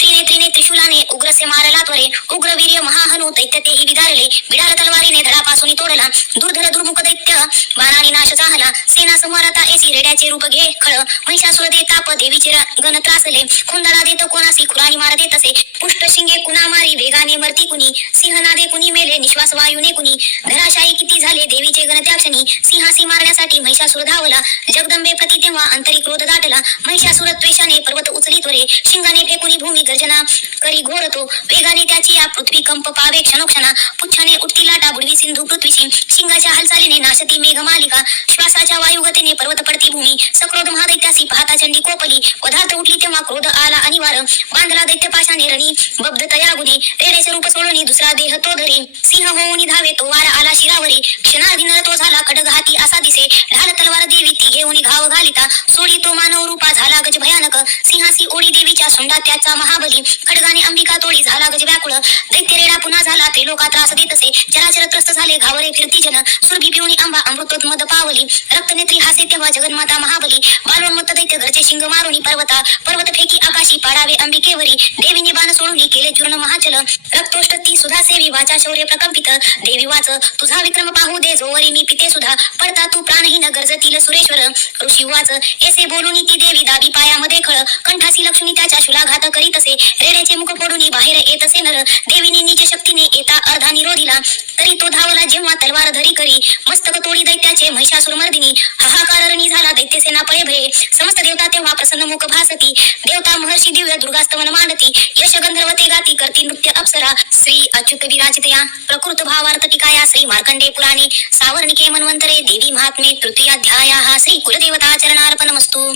त्रिनेत्रीने त्रिशूलाने उग्रसे मारला त्वरे उग्रवीर्य महाहनु दैत्य तेही विदारले बिडाल तलवारीने धडापासून तोडला दुर्धर दुर्मुख दैत्य बाणाने नाश झाला सेना संवाराता एसी रेड्याचे रूप घे खळ महिषासुर दे ताप देवीचे गण त्रासले खुंदला देतो कोणासी खुरानी मार देत असे पुष्ट शिंगे कुणा मारी वेगाने मरती कुणी सिंहनादे कुणी मेले निश्वास वायुने कुणी धराशायी किती झाले देवीचे गण त्या क्षणी सिंहासी मारण्यासाठी महिषासुर धावला जगदंबे प्रति तेव्हा अंतरी क्रोध दाटला महिषासुर त्वेषाने पर्वत उचली त्वरे शिंगाने फेकुनी भूमी गर्जना करी घोरतो वेगाने त्याची या पृथ्वी कंप पावे क्षणोक्षणा पुच्छाने उठती लाटा बुडवी सिंधू पृथ्वीची शिंगाच्या हालचालीने नाशती मेघमालिका श्वासाच्या वायुगतीने पर्वत पडती भूमी सक्रोध महादैत्यासी पाहता चंडी कोपली पदार्थ उठली तेव्हा क्रोध आला अनिवार बांधला दैत्यपाशाने रणी बब्ध तयागुनी रेडेचे रूप सोडून दुसरा देह तो धरी सिंह होऊन धावे तो वार आला शिरावरी क्षणार्धी नर तो झाला खडग हाती असा दिसे ढाल तलवार देवी ती घेऊन घाव घालिता सोडी तो मानव रूपा झाला गज भयानक सिंहासी ओढी देवीच्या सोंडा त्याचा महाबली खडगाने अंबिका तोडी झाला गज व्याकुळ दैत्य रेडा पुन्हा झाला त्रिलोका त्रास देत असे चराचर त्रस्त झाले घावरे फिरती जन सुरभी पिऊनी आंबा अमृतोत्मद पावली रक्तनेत्री हासे तेव्हा जगन्माता महाबली बालोन्मत्त दैत्य घरचे शिंग मारुनी पर्वत फेकी आकाशी पाडावे अंबिकेवरी देवीने बाण सोडून केले चूर्ण महाचल रक्तोष्ट ती सुधा सेवी वाचा शौर्य प्रकंपित देवी वाच तुझा विक्रम पाहू दे जोवरी मी पिते सुधा पडता तू प्राणहीन गरजतील सुरेश्वर ऋषी वाच ऐसे बोलून ती देवी दाबी पायामध्ये खळ कंठासी लक्ष्मी त्याच्या शुलाघात करीत असे रेड्याचे मुख फोडून बाहेर येत असे नर देवीने निज शक्तीने येता अर्धा निरोधीला तरी तो धावला जेव्हा तलवार धरी करी मस्तक तोडी दैत्याचे महिषासुर मर्दिनी हाहाकार रणी झाला दैत्यसेना पळे भये समस्त देवता तेव्हा प्रसन्न मुख भासती देवता महर्षी दिव्य दुर्गास्तवन मांडती यश गंधर्वते गाती करती नृत्य अप्सरा श्री अच्युत विराजितया प्रकृत भावार्थ टिकाया श्री मार्कंडे पुराणे सावर्णिके मन्वंतरे देवी महात्मे तृतीयाध्यायः श्री कुलदेवता चरणार्पणमस्तु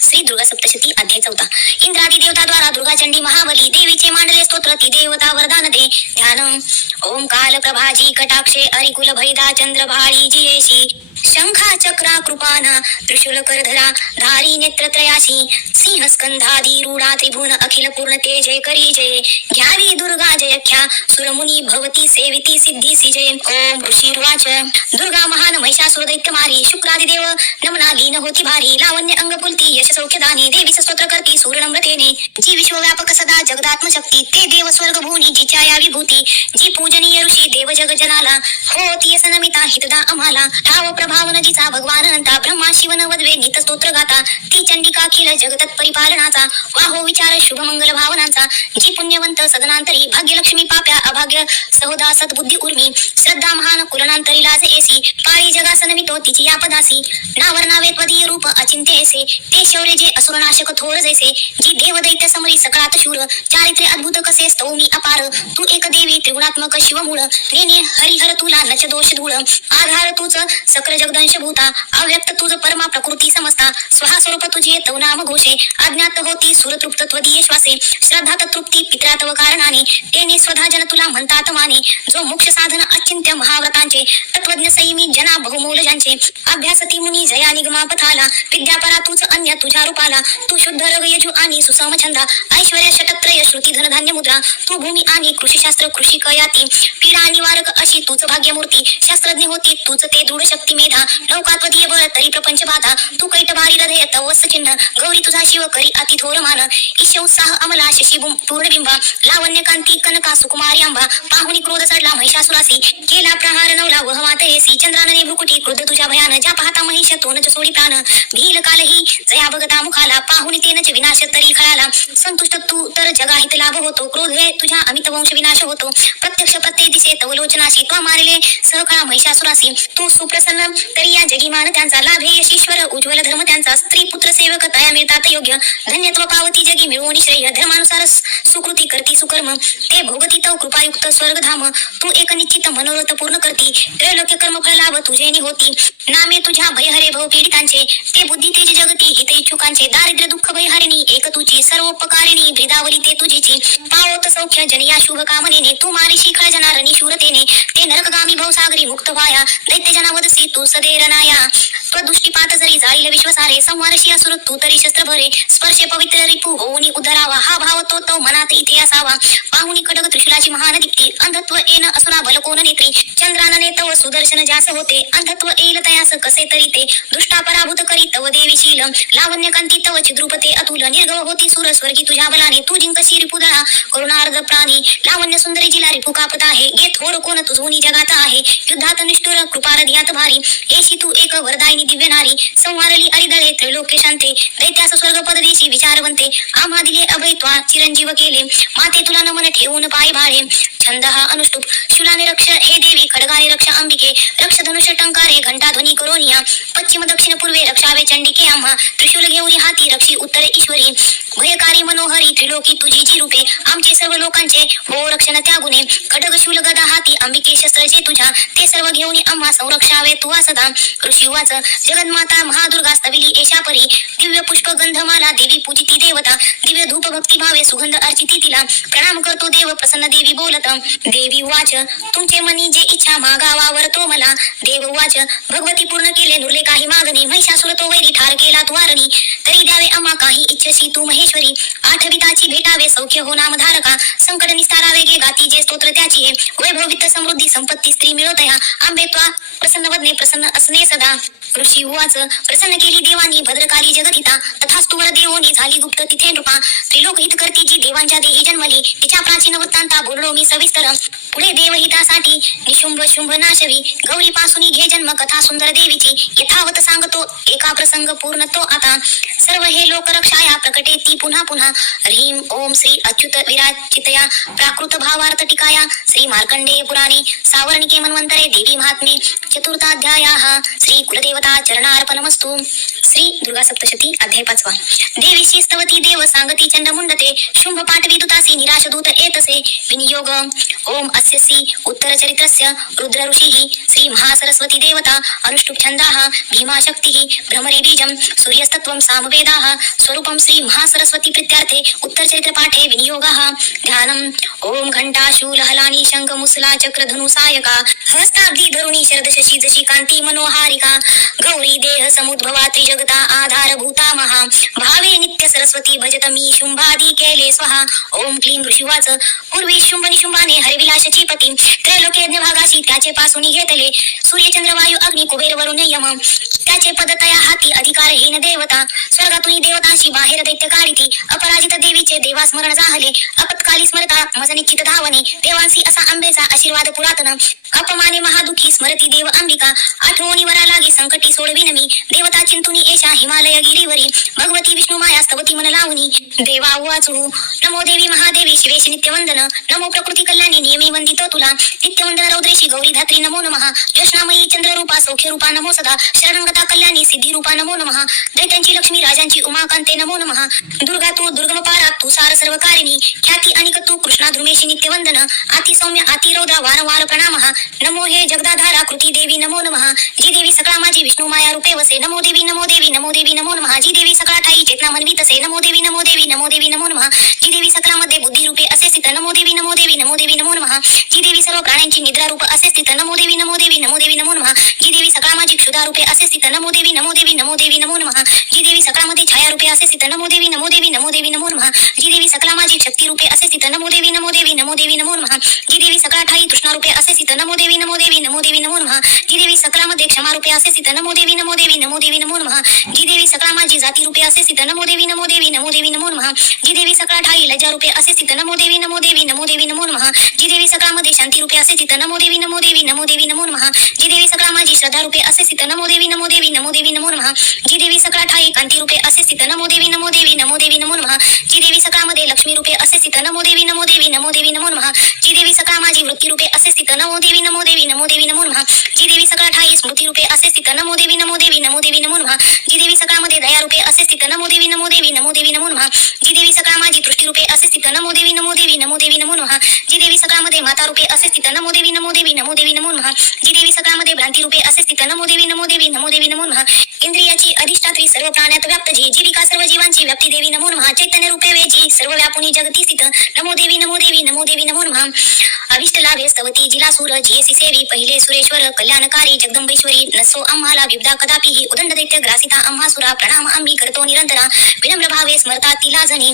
श्री दुर्गा सप्तशती अध्याय 4 इंद्रादी देवता द्वारा दुर्गा चंडी महाबली देवीचे मांडले स्तोत्र ती देवता वरदान दे ध्यान ओम काल प्रभाजी कटाक्षे अरिकुल भैदा चंद्र भाळी जियेशी शंखा चक्रा कृपाना त्रिशूल करधरा धारी नेत्रत्रयाशी सिंह स्कंधादी रूढा त्रिभुवन अखिल पूर्ण ते जय करी जय घ्यावी दुर्गा जयख्या सुरमुनी भवती सेविती सिद्धीसी जय ओम ऋषीर्वाच दुर्गा महान महिषासुर दैत्य मारी शुक्रादी देव नमना लीन होती भारी लावण्य अंग पुलती यश सौख्यदाने देवीच स्तोत्र करती सूर्यनम्रतेने जी विश्वव्यापक सदा जगदात्म शक्ती ते देव स्वर्ग भूनी जिच्या या विभूती जी पूजनीय ऋषी देव जग जनाला होती सनमिता हितदा आम्हाला ठाव भावन जिचा भगवान अनंता ब्रह्मा शिवन वदवे नित स्तोत्र गाता ती चंडिका खिल जगतत परिपालनाचा वाहो विचार शुभ मंगल भावनांचा जी पुण्यवंत सदनांतरी भाग्यलक्ष्मी पाप्या अभाग्य सहोदा सद्बुद्धी उर्मी श्रद्धा महान कुलनांतरी लाज एसी पाळी जगासन मितो तिची या पदासी नावर नावे त्वदीय रूप अचिंत्य ऐसे ते शौर्य जे असुरनाशक थोर जैसे जी देव दैत्य समरी सकळात शूर चारित्र्य अद्भुत कसे स्तौमी अपार तू एक देवी त्रिगुणात्मक शिवमूळ नेने हरिहर तुला नच दोष धूळ आधार तुझ सक्र जगदंश भूता अव्यक्त तुझ परमा प्रकृती समजता स्वहा स्वरूप तुझे तव नाम घोषे अज्ञात होती सुरतृप्त त्वदीय श्वासे श्रद्धात तृप्ती पित्रातव कारणाने तेने स्वधा जन तुला म्हणतात माने जो मोक्ष साधन अचिंत्य महाव्रतांचे तत्वज्ञ संयमी जना बहुमोल ज्यांचे अभ्यासती मुनी जया निगमा पथाला विद्यापरा तुझ अन्य तुझ्या रूपाला तू शुद्ध रग यजू आणि सुसम छंदा ऐश्वर्य शतत्रय श्रुती धन धान्य मुद्रा तू भूमी आणि कृषीशास्त्र कृषी कयाती पीडा निवारक अशी तूच भाग्यमूर्ती शास्त्रज्ञ होती तूच ते दृढ शक्ती मेधा नौकात्वदीय बळ तरी प्रपंच बाधा तू कैट भारी हृदय तवस चिन्ह गौरी तुझा शिव करी अति थोर मान ईश उत्साह अमला शशी पूर्णबिंबा लावण्य कांती कनका सुकुमारी आंबा पाहुणी क्रोध चढला महिषासुरासी केला प्रहार नवला वह मातरेसी चंद्रानने भ्रुकुटी क्रोध तुझ्या भयान ज्या पाहता महिष तोनच सोडी प्राण भील कालही जया बघता मुखाला पाहुणी तेनच विनाश तरी खळाला संतुष्ट तू तर जगाहित लाभ होतो क्रोध हे तुझ्या अमित वंश विनाश होतो प्रत्यक्ष प्रत्येक दिसे तव लोचनाशी तो मारले सहकाळा महिषासुरासी तू सुप्रसन्न तरी या जगीमान त्यांचा लाभे यशीश्वर उज्ज्वल धर्म त्यांचा स्त्री पुत्र सेवक तया मिळतात योग्य धन्यत्व पावती जगी मिळवणी श्रेय धर्मानुसार सुकृती करती सुकर्म ते भोगती तव कृपायुक्त स्वर्गधाम तू एक निश्चित मनोरथ पूर्ण करती त्रैलोक्य कर्मफळ लाभ तुझे होती नामे तुझ्या भयहरे भव पीडितांचे ते बुद्धी तेज जगती हित इच्छुकांचे दारिद्र्य दुःख भयहारिणी एक तुझी सर्वोपकारिणी ब्रिदावली ते तुझीची पावत सौख्य जनिया शुभ कामनेने तू मारिशी खळजनारणी शूरतेने ते नरकगामी भवसागरी मुक्त व्हाया दैत्य जनावदसी तू सदेरनाया त्वदृष्टीपात जरी जाईल विश्वसारे संहारशी असुर तू तरी शस्त्र भरे स्पर्शे पवित्र रिपू होऊनी उद्धरावा हा भाव तो तो मनात इथे असावा पाहुणी कडक त्रिशूलाची महान दीप्ती अंधत्व येन असुरा बलकोन नेत्री चंद्रानने तव सुदर्शन जास होते अंधत्व येईल तयास कसे तरी ते दुष्टा पराभूत करी तव देवीशील लावण्य कांती तव चिद्रुपते अतुल निर्गव होती सुर स्वर्गी तुझ्या बलाने तू जिंकशी रिपुदळा करुणार्ध प्राणी लावण्य सुंदरी जिला रिपू कापत आहे गे थोर कोण तुझोनी जगात आहे युद्धात निष्ठुर कृपारधियात भारी एशी तू एक वरदायिनी दिव्य नारी संहारली अरिदळे त्रैलोक्य शांते दैत्यास स्वर्ग पददेशी विचारवंते आम्हा दिले अभय त्वा चिरंजीव केले माते तुला नमन ठेवून पाय भाळे छंद हा अनुष्टुप शूलाने रक्ष हे देवी खडगाने रक्ष अंबिके रक्ष धनुष्य टंकारे घंटा ध्वनी करोनिया पश्चिम दक्षिण पूर्वे रक्षावे चंडिके आम्हा त्रिशूल घेऊन हाती रक्षी उत्तरे ईश्वरी भयकारी मनोहरी त्रिलोकी तुझी जी रूपे आमचे सर्व लोकांचे हो रक्षण त्या गुणे खडग शूल गदा हाती अंबिके शस्त्र जे तुझ्या ते सर्व घेऊन आम्हा संरक्षावे तुवा सदा ऋषी वाच जगन्माता महादुर्गा स्तविली एशा परी दिव्य पुष्प गंधमाला देवी पूजिती देवता दिव्य धूप भक्ती भावे सुगंध अर्चिती तिला प्रणाम करतो देव प्रसन्न देवी बोलत देवी वाच तुमचे मनी जे इच्छा मागावावर तो मला देव वाच भगवती पूर्ण केले नुरले काही मागणी महिषासुर तो वैरी ठार केला तुवारणी तरी द्यावे आम्हा काही इच्छशी तू महेश्वरी आठविताची भेटावे सौख्य हो नामधारका संकट निस्तारावे गे गाती जे स्तोत्र त्याची हे वैभव वित्त समृद्धी संपत्ती स्त्री मिळवतया आंबे त्वा प्रसन्न वदने प्रसन्न असणे सदा ऋषी उवाच प्रसन्न केली देवानी भद्रकाली जगतिता तथास्तुवर देवोनी झाली गुप्त तिथे नृपा त्रिलोक हित करती जी देवांच्या देही जन्मली तिच्या प्राचीन वृत्तांता बोललो मी सविस्तर पुढे देवहितासाठी निशुंभ शुंभ नाशवी गौरी पासून घे जन्म कथा सुंदर देवीची यथावत सांगतो एका प्रसंग पूर्ण तो आता सर्व हे लोकरक्षाया प्रकटे ती पुन्हा पुन्हा ह्रीं ओम श्री अच्युत विराजितया प्राकृत भावार्थ टिकाया श्री मार्कंडेय पुराणे सावर्णिके मन्वंतरे देवी महात्मे चतुर्थाध्यायाः श्री कुलदेवता चरणार्पणमस्तु श्री दुर्गा सप्तशती अध्याय 5 देवीशी स्तवती देव सांगती चंड मुंडते शुंभ पाठवी दुतासी निराश दूत एतसे विनियोग ओम अस्यसी उत्तर चरित्रस्य रुद्र ऋषिः श्री महासरस्वती देवता अनुष्टुप छंदाः भीमा शक्तिः भ्रमरी बीजं सूर्यस्तत्वं सामवेदाः स्वरूपं श्री महासरस्वती प्रीत्यर्थे उत्तर चरित्र पाठे विनियोगः ध्यानम् ओम घंटा शूल हलानी शंख मुसला चक्र धनु सायका हस्ताब्दी धरुणी शरद शशी जशी कांती मनोहारिका गौरी देह समुद्भवा त्रिजगता आधारभूता महा भावे नित्य सरस्वती भजत मी शुंभादी केले स्वहा ओम क्लीं ऋषिवाच पूर्वी शुंभ निशुंभाने हरिविलासची पती त्रैलोक्यज्ञ भागाशी त्याचे पासून घेतले सूर्यचंद्र वायू अग्नी कुबेर वरुण यम त्याचे पद तया हाती अधिकारहीन देवता स्वर्गातून देवतांशी बाहेर दैत्य काढिती अपराजित देवीचे देवास्मरण जाहले आपत्काली विस्मरता मज निश्चित धावणे देवांसी असा आंबेचा आशीर्वाद पुरातन अपमाने महादुखी स्मरती देव अंबिका आठवणी वरा लागी संकटी सोडविन मी देवता चिंतुनी एशा हिमालय गिरीवरी भगवती विष्णू माया स्तवती मन लावणी देवा वाचू नमो देवी महादेवी शिवेश नित्यवंदन नमो प्रकृती कल्याणी नियमी वंदितो तुला नित्यवंदन रौद्रेशी गौरी धात्री नमो नमः ज्योत्स्नामयी चंद्ररूपा सौख्य रूपा नमो सदा शरणंगता कल्याणी सिद्धी रूपा नमो नमः दैत्यांची लक्ष्मी राजांची उमाकांते नमो नमः दुर्गा तू दुर्गम पारा तू सार सर्वकारिणी ख्याती अनिक तू कृष्णा ध्रुमेशी नित्यवंदन अति सौम्य अति रौद्र वारंवार प्रणामः नमो हे जगदाधारा कृती देवी नमो नमः जी देवी सकळा माझी विष्णू माया रूपे वसे नमो देवी नमो देवी नमो देवी नमो नमः जी देवी सकळा ठाई चेतना मनवीत असे नमो देवी नमो देवी नमो देवी नमो नमः जी देवी सकळामध्ये बुद्धी रूपे असे स्थित नमो देवी नमो देवी नमो देवी नमो नमः जी देवी सर्व प्राण्यांची निद्रा रूप असे स्थित नमो देवी नमो देवी नमो देवी नमो नमः जी देवी सकळा माझी क्षुधा रूपे असे स्थित नमो देवी नमो देवी नमो देवी नमो नमः जी देवी सकळामध्ये छाया रूपे असे स्थित नमो देवी नमो देवी नमो देवी नमो नमः जी देवी सकळा माझी शक्ती रूपे असे स्थित नमो देवी नमो देवी नमो देवी नमो नमः जी देवी सकळा ठाई तृष्णा रूपे असे स्थित नमो देवी नमो देवी नमो देवी नमो नमः जी देवी सकळामध्ये क्षमा रूपे असे स्थित नमो देवी नमो देवी नमो देवी नमो नमः जी देवी सकळा माझी जाती रूपे असे स्थित नमो देवी नमो देवी नमो देवी नमो नमः जी देवी सकळा ठाई लज्जा रूपे असे स्थित नमो देवी नमो देवी नमो देवी नमो नमः जी देवी सकळामध्ये शांती रूपे असे स्थित नमो देवी नमो देवी नमो देवी नमो नमः जी देवी सकळा माझी श्रद्धा रूपे असे स्थित नमो देवी नमो देवी नमो देवी नमो नमः जी देवी सकळा ठाई कांती रूपे असे स्थित नमो देवी नमो देवी नमो देवी नमो नमः जी देवी सकळामध्ये लक्ष्मी रूपे असे स्थित नमो देवी नमो देवी नमो देवी नमो नमः जी देवी सकळा माझी वृत्ती रूपे असे स्थित नमो देवी नमो देवी नमो देवी नमो नमः जी देवी सकळा ठाई स्मृती रूपे असे स्थित नमो देवी नमो देवी नमो देवी नमो नमः जी देवी सकळामध्ये दया रूपे असे स्थित नमो देवी नमो देवी नमो देवी नमो नमः जी देवी सकळा माझी दृष्टी रूपे असे स्थित नमो देवी नमो देवी नमो देवी नमो नमः जी देवी सकळामध्ये माता रूपे असे स्थित नमो देवी नमो देवी नमो देवी नमो नमः जी देवी सकळामध्ये भ्रांती रूपे असे स्थित नमो देवी नमो देवी नमो देवी नमो नमः इंद्रियाची अधिष्ठात्री सर्व प्राण्यात व्याप्त जी जीविका सर्व जीवांची व्याप्ती देवी नमो नमः चैतन्य रूपे वे जी सर्व व्यापुनी जगती स्थित नमो देवी नमो देवी नमो देवी नमो नमः अभिष्ट लाभे स्तवती जिलासूर जियसी सेवी पहिले सुरेश्वर कल्याणकारी जगदंबेश्वरी नसो आम्हाला विब्धा कदापिही उदंड दैत्य ग्रासिता आम्हासुरा प्रणाम आम्ही करतो निरंतरा विनम्र भावे स्मरता तिला जणी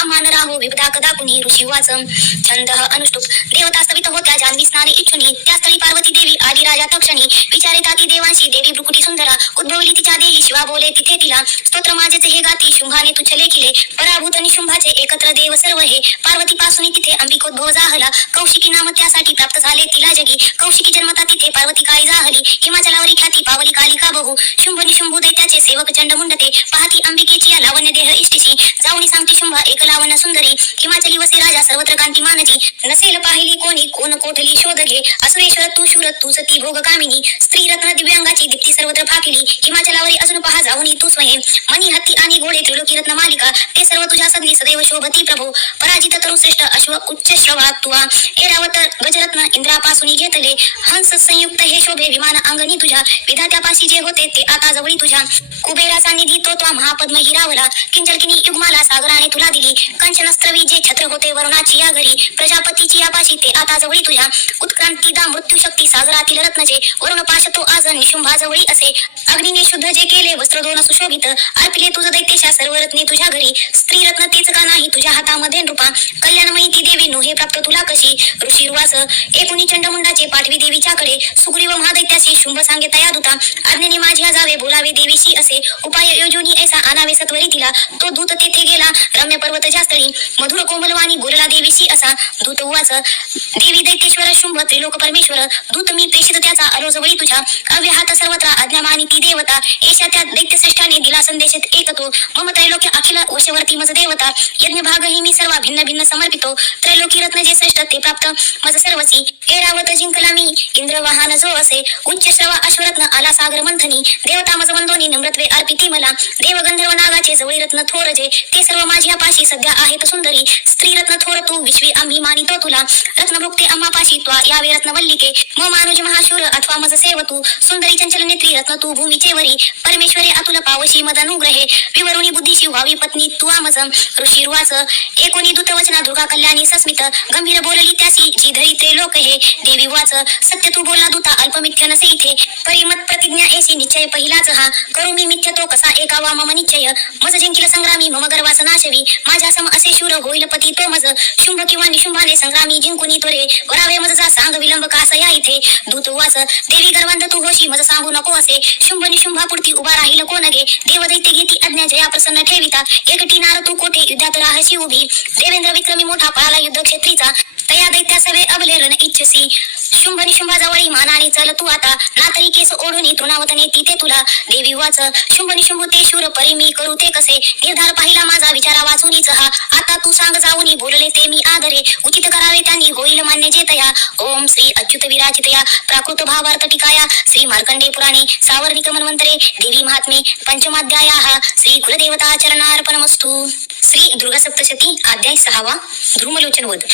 आम्हा न राहो विब्धा कदा कुणी ऋषी वाच छंद अनुष्टुप देवता स्तवित होत्या जान्हवी स्नाने इच्छुनी त्या स्थळी पार्वती देवी आदी राजा तक्षणी विचारे ताती देवांशी देवी भ्रुकुटी सुंदरा उद्भवली तिच्या देही शिवा बोले तिथे तिला स्तोत्र माझेचे हे गाती शुंभाने तुच्छ लेखिले पराभूत निशुंभाचे एकत्र देव सर्व हे पार्वती पासून तिथे अंबिकोद्भव जाहला कौशिकी नाम त्यासाठी प्राप्त झाले तिला जगी कौशिकी जन्मता तिथे पार्वती काळी जाहली हिमाचलावरी ख्याती पावली कालिका बहु शुंभ निशुंभू दैत्याचे सेवक चंड मुंडते पाहती अंबिकेची या लावण्य देह इष्टिशी जाऊनी सांगती शुंभा एक लावण्य सुंदरी हिमाचली वसे राजा सर्वत्र कांती मानजी नसेल पाहिली कोणी कोण कोठली शोध घे असुरेश्वर तू शूर तू सती भोग कामिनी स्त्री रत्न दिव्यांगाची दीप्ती सर्वत्र फाकिली हिमाचलावरी अजून पहा जाऊनी तू स्वयं मनी हत्ती आणि घोडे त्रिलोकी रत्न मालिका ते सर्व तुझ्या सगळी सदैव शोभती प्रभो पराजित तरुश्रेष्ठ अश्व उच्च श्रवा तुआ एरावत गजरत्न इंद्रापासून घेतले हंस संयुक्त हे शोभे विमान अंगणी तुझ्या विधात्यापाशी जे होते ते आता जवळी तुझ्या कुबेराचा निधी तो महापद्म हिरावला किंजलकिनी युगमाला सागराने तुला दिली कंचनस्त्रवी जे छत्र होते वरुणाची या घरी प्रजापतीची यापाशी ते आता जवळी तुझ्या उत्क्रांतीदा मृत्यू शक्ती सागरातील रत्नजे वरुण पाश तो आज निशुंभाजवळी असे अग्नीने शुद्ध जे केले वस्त्र दोन सुशोभित अर्पिले तुझ दैत्यशा सर्व रत्ने तुझ्या घरी स्त्री रत्न तेच का नाही तुझ्या हातामध्ये नृपा कल्याणमयी ती देवी नोहे प्राप्त तुला कशी ऋषी रुवास एकुणी चंडमुंडाचे पाठवी देवीच्याकडे सुग्रीव महादैत्याशी शुंभ सांगे तया दूता आज्ञेने माझ्या जावे बोलावे देवीशी असे उपाय योजूनी ऐसा आणावे सत्वरी तिला तो दूत तेथे गेला रम्य पर्वत जास्तळी मधुर कोमलवाणी बोलला देवीशी असा दूत उवाच देवी दैत्येश्वर शुंभ त्रिलोक परमेश्वर दूत मी प्रेषित त्याचा आलो जवळी तुझ्या काव्य हात सर्वत्र आज्ञामानी ती देवता एशा त्या दैत्यश्रेष्ठाने दिला संदेश एक तो मम त्रैलोक्य अखिल वशवर्ती मज देवता यज्ञ भाग ही मी सर्व भिन्न भिन्न समर्पितो त्रैलोकी रत्न जे श्रेष्ठ ते प्राप्त मज सर्वसी एरावत जिंकला मी इंद्र वाहन जो असे उच्च श्रवा अश्वरत्न आला सागर मंथनी देवता मज वंदोनी नम्रत्वे अर्पिती मला देव गंधर्व नागाचे जवळी रत्न थोर जे ते सर्व माझ्या पाशी सध्या आहेत सुंदरी स्त्री रत्न थोर तू विश्वी आम्ही मानितो तुला रत्नभुक्ते आम्हापाशी त्वा यावे रत्नवल्लिके म मानुज महाशूर अथवा मज सेव तू सुंदरी चंचल नेत्री रत्न तू भूमीचे वरी परमेश्वरे अतुल पावशी मदनुग्रहे विवरुणी बुद्धीशी व्हावी पत्नी तू आमज ऋषी रुवाच एकोणी दूत वचना दुर्गा कल्याणी सस्मित गंभीर बोलली त्यासी जी धरी ते लोक हे देवी वाच सत्य तू बोलला दूता अल्पमिथ्य नसे इथे परिमत प्रतिज्ञा ऐसी निश्चय पहिलाच हा करू मी मिथ्य तो कसा एकावा मम निश्चय मज जिंकिल संग्रामी मम गर्वास नाशवी माझ्या सम असे शूर होईल पती तो मज शुंभ किंवा निशुंभाने संग्रामी जिंकुनी त्वरे वरावे मज जा सांग विलंब कास या इथे दूत वाच देवी गर्वांध तू होशी मज सांगू नको असे शुंभ निशुंभा पुढती उभा राहील कोण गे देव दैत्य घेती आज्ञा जया प्रसन्न ठेविता एकटी नार तू कोठे युद्धात राहशी उभी देवेंद्र विक्रमी मोठा पळाला युद्ध क्षेत्रीचा तया दैत्या सवे अबले रण इच्छसी शुंभ निशुंभा जवळी मानाने चल तू आता नातरी केस ओढून तृणावत नेती ते तुला देवी वाच शुंभ निशुंभ ते शूर परी मी करू ते कसे निर्धार पाहिला माझा विचारा वाचूनीच हा आता तू सांग जाऊनी बोलले ते मी आदरे उचित करावे त्यांनी होईल मान्य जेतया ओम श्री अच्युत विराजितया प्राकृत भावार्थ टिकाया श्री मार्कंडे पुराणे सावर्णिक मन्वंतरे देवी महात्मे पंचमाध्यायाः श्री कुलदेवता चरणार्पणमस्तु श्री दुर्गा सप्तशती अध्याय 6 ध्रुमलोचन वध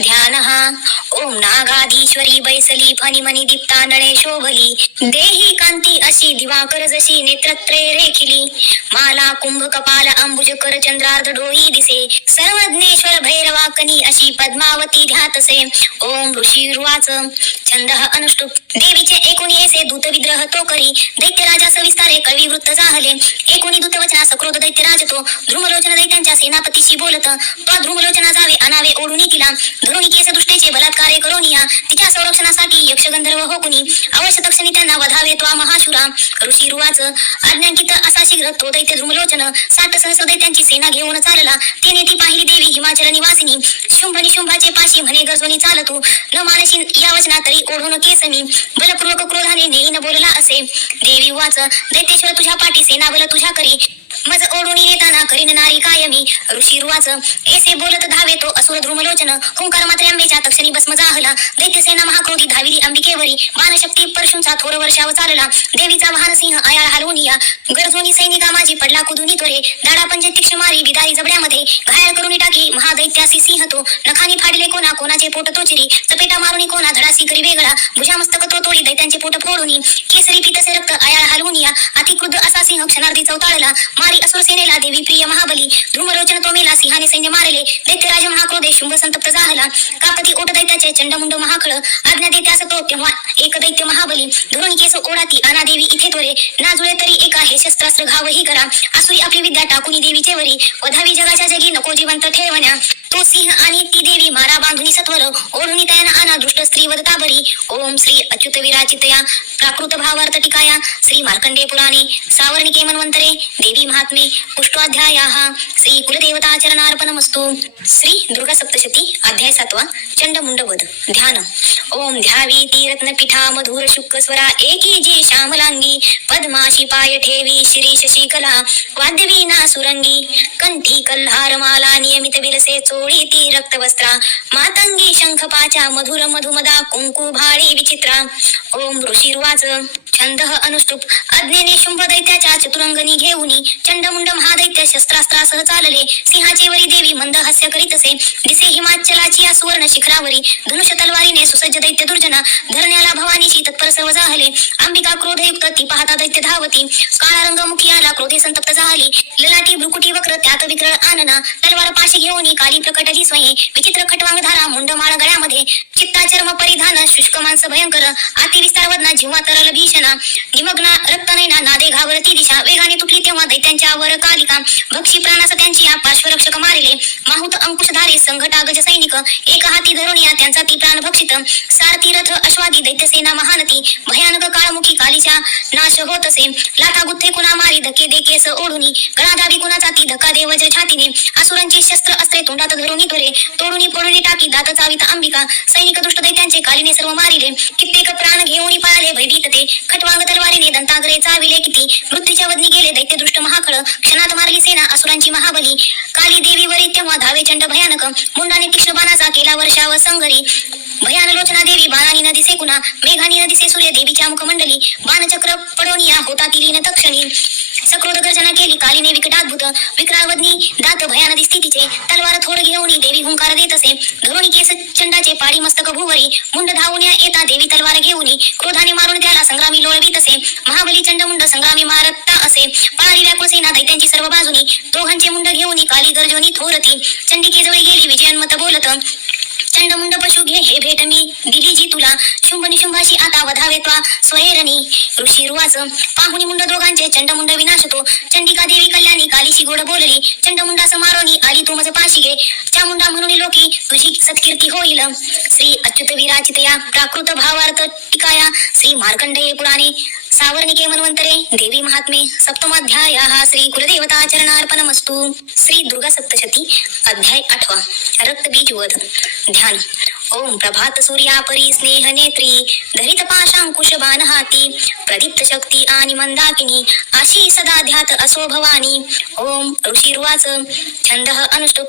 ध्यान ओम नागाधीश्वरी बैसली फणिमणी दीप्तांडळे शोभली देही कांती अशी दिवाकर जशी नेत्रत्रे रेखिली माला कुंभ कपाल अंबुज कर चंद्रार्ध डोई दिसे सर्वज्ञेश्वर भैरवाकनी अशी पद्मावती ध्यातसे ओम ऋषीर्वाच छंद अनुष्टुप देवीचे एकोणी ऐसे दूत विग्रह तो करी दैत्यराजा सविस्तारे कवी वृत्त जाहले एकोणी दूतवचना सक्रोध दैत्यराज तो ध्रुमलोचन दैत्यांच्या सेनापतीशी बोलत तो ध्रुमलोचना जावे अनावे ओढून तिला धरुणी केस दुष्टेचे बलात्कारे करोनिया तिच्या संरक्षणासाठी यक्षगंधर्व हो कुणी अवश्य तक्षणी त्यांना वधावे तो महाशुरा ऋषीर्वाच आज्ञांकित असा शीघ्र तो दैत्य ध्रुमलोचन 60 सहस्र दैत्यांची सेना घेऊन चालला तिने ती पाहिली देवी हिमाचल निवासिनी शुंभ निशुंभाचे पाशी म्हणे गरजोनी चालतू न मानशी या वचना तरी ओढून केसमी बलपूर्वक क्रोधाने नेईन बोलला असे देवी वाच दैत्येश्वर तुझ्या पाठी सेना बल तुझ्या करी मज ओढून येताना करीन नारी कायमी ऋषीर्वाच ऐसे बोलत धावे तो असुर ध्रुमलोचन हुंकार मात्र अंबेच्या तक्षणी भस्म जाहला दैत्यसेना महाक्रोधी धाविली अंबिकेवरी बाणशक्ती परशुंचा थोर वर्षाव चालला देवीचा वाहन सिंह आयाळ हलवूनिया गरजोनी सैनिका माझी पडला कुदुनी त्वरे दाडा पंजे तीक्ष्ण मारी विदारी जबड्यामध्ये घायल करून टाकी महादैत्यासी सिंह तो नखानी फाडले कोणा कोणाचे पोट तो चिरी चपेटा मारुनी कोणा धडासी करी वेगळा भुजामस्तक तो तोडी दैत्यांचे पोट फोडूनी केसरी पितसे रक्त आयाळ हलवूनिया अतिक्रुद्ध असा सिंह क्षणार्धी चौताळला मारी असुर सेनेला देवी प्रिय महाबली ध्रुमलोचन तो मेला सिंहाने सैन्य मारले दैत्यराज महाक्रोधे शुंभ संतप्त झाला कापती ओट दैत्याचे चंडमुंड महाखळ आज्ञा देत्यास तो तेव्हा एक दैत्य महाबली धरुणी केस ओढाती आना देवी इथे त्वरे ना जुळे तरी एका हे शस्त्रास्त्र घावही करा असुरी आपली विद्या टाकुनी देवीचे वरी वधावी जगाच्या जगी नको जिवंत ठेवण्या तो सिंह आणि ती देवी मारा बांधुनी सत्वर ओढुनी तयाना आना दुष्ट स्त्री वदता बरी ओम श्री अच्युत विराचितया प्राकृत भावार्थ टिकाया श्री मार्कंडे पुराणे सावर्णिके मन्वंतरे देवी महात्मे पुष्टोध्यायाः श्री कुलदेवता चरणार्पणमस्तु श्री दुर्गा सप्तशती अध्याय 7 चंडमुंड वध ध्यान ओम ध्यावी ती रत्नपीठा मधुर शुक्र स्वरा एकी जी श्यामलांगी पद्माशी पाय ठेवी श्री शशिकला वाद्यवीणा सुरंगी कंठी कल्हार माला नियमित विलसे चोळी ती रक्तवस्त्रा मातंगी शंखपाचा मधुर मधुमदा कुंकू भाळी विचित्रा ओम ऋषीर्वाच छंद अनुष्टुप अज्ञेने शुंभ दैत्याच्या चतुरंगनी घेऊनी चंडमुंड महादैत्य शस्त्रास्त्रासह चालले सिंहाचे वरी देवी मंद हास्य करीतसे दिसे हिमाचलाची या सुवर्ण शिखरावरी धनुष तलवारीने सुसज्ज दैत्य दुर्जना धरण्याला भवानीची तत्पर सर्व जाहले अंबिका क्रोधयुक्त ती पाहता दैत्य धावती काळा रंग मुखी आला क्रोधे संतप्त झाली ललाटी भ्रुकुटी वक्र त्यात विक्रळ आनना तलवार पाशी घेऊनी काली प्रकटली स्वये विचित्र खटवांग धारा मुंडमाळ गळ्यामध्ये चित्ता चर्म परिधान शुष्क मांस भयंकर अति विस्तार वदना जिव्हा तरल भीषणा निमग्ना रक्तनयना नादे घावरती दिशा वेगाने तुटली तेव्हा दैत्यांच्या वर कालिका भक्षी प्राणास त्यांची या पार्श्वरक्षक मारिले माहुत अंकुशधारी संघटा गज सैनिक एक हाती धरुनिया त्यांचा ती प्राण भक्षित सारथी रथ अश्वादी दैत्यसेना महानती भयानक काळमुखी कालीच्या नाश होतसे लाथा गुत्थे कुणा मारी धके दे केस ओढुनी गळा दाबी कुणाचा ती धक्का देवज छातीने असुरांची शस्त्र अस्त्रे तोंडात धरुनी त्वरे तोडुनी पोडुनी टाकी दात चावित अंबिका सैनिक दुष्ट दैत्यांचे कालीने सर्व मारिले कित्येक प्राण घेऊनी पळाले भयभीत ते खटवांग तलवारीने दंताग्रे चाविले किती मृत्यूच्या वदनी गेले दैत्य दृष्ट महाखळ क्षणात मारली सेना असुरांची महाबली काली देवीवरी तेव्हा धावे चंड भयानक मुंडाने तीक्ष्ण बाणाचा केला वर्षाव संगरी भयान लोचना देवी बाणानी न दिसे कुणा मेघानी न दिसे सूर्य देवीच्या मुखमंडली बाणचक्र पडोनिया होता तिलीन तक्षणी सक्रोध गर्जना केली कालीने विकटाद्भुत विक्रावदनी दात भयानदी स्थितीचे तलवार थोड घेऊनी देवी हुंकार देत असे धरुणी केस चंडाचे पाडी मस्तक भुवरी मुंड धावून येता देवी तलवार घेऊनी क्रोधाने मारून त्याला संग्रामी लोळवीत असे महाबली चंडमुंड संग्रामी मारता असे पळाली व्याकुळ सेना दैत्यांची सर्व बाजूनी दोघांचे मुंड घेऊनी काली गर्जोनी थोरती चंडिकेजवळ गेली विजयन्मत बोलत चंडमुंड पशु घे हे भेट मी दिली जी तुला, शुंभ निशुंभाशी आता वधावे त्वा स्वैरणी. ऋषी रुवाच पाहुणी मुंड दोघांचे चंडमुंड विनाशतो, चंडिका देवी कल्याणी कालीशी गोड बोलली, चंडमुंडा समारोनी आली तू मज पाशी गे, चामुंडा म्हणून लोकी तुझी सत्कीर्ती होईल. श्री अच्युत विराचितया प्राकृत भावार्थ टिकाया, श्री मार्कंडेय पुराणे सावर्णिके मन्वंतरे देवी महात्मे सप्तमाध्यायः. श्री कुलदेवता चरणार्पणमस्तु. श्री दुर्गा सप्तशती अध्याय 8. रक्तबीज वध. ध्यान. ओम प्रभात सूर्या परी स्नेह नेत्री, धरित पाशांकुश बाण हाती, प्रदीप्त शक्ती आणि मंदाकिनी, आशी सदा ध्यात असो भवानी. ओम ऋषिर्वाच. छंदः अनुष्टुप.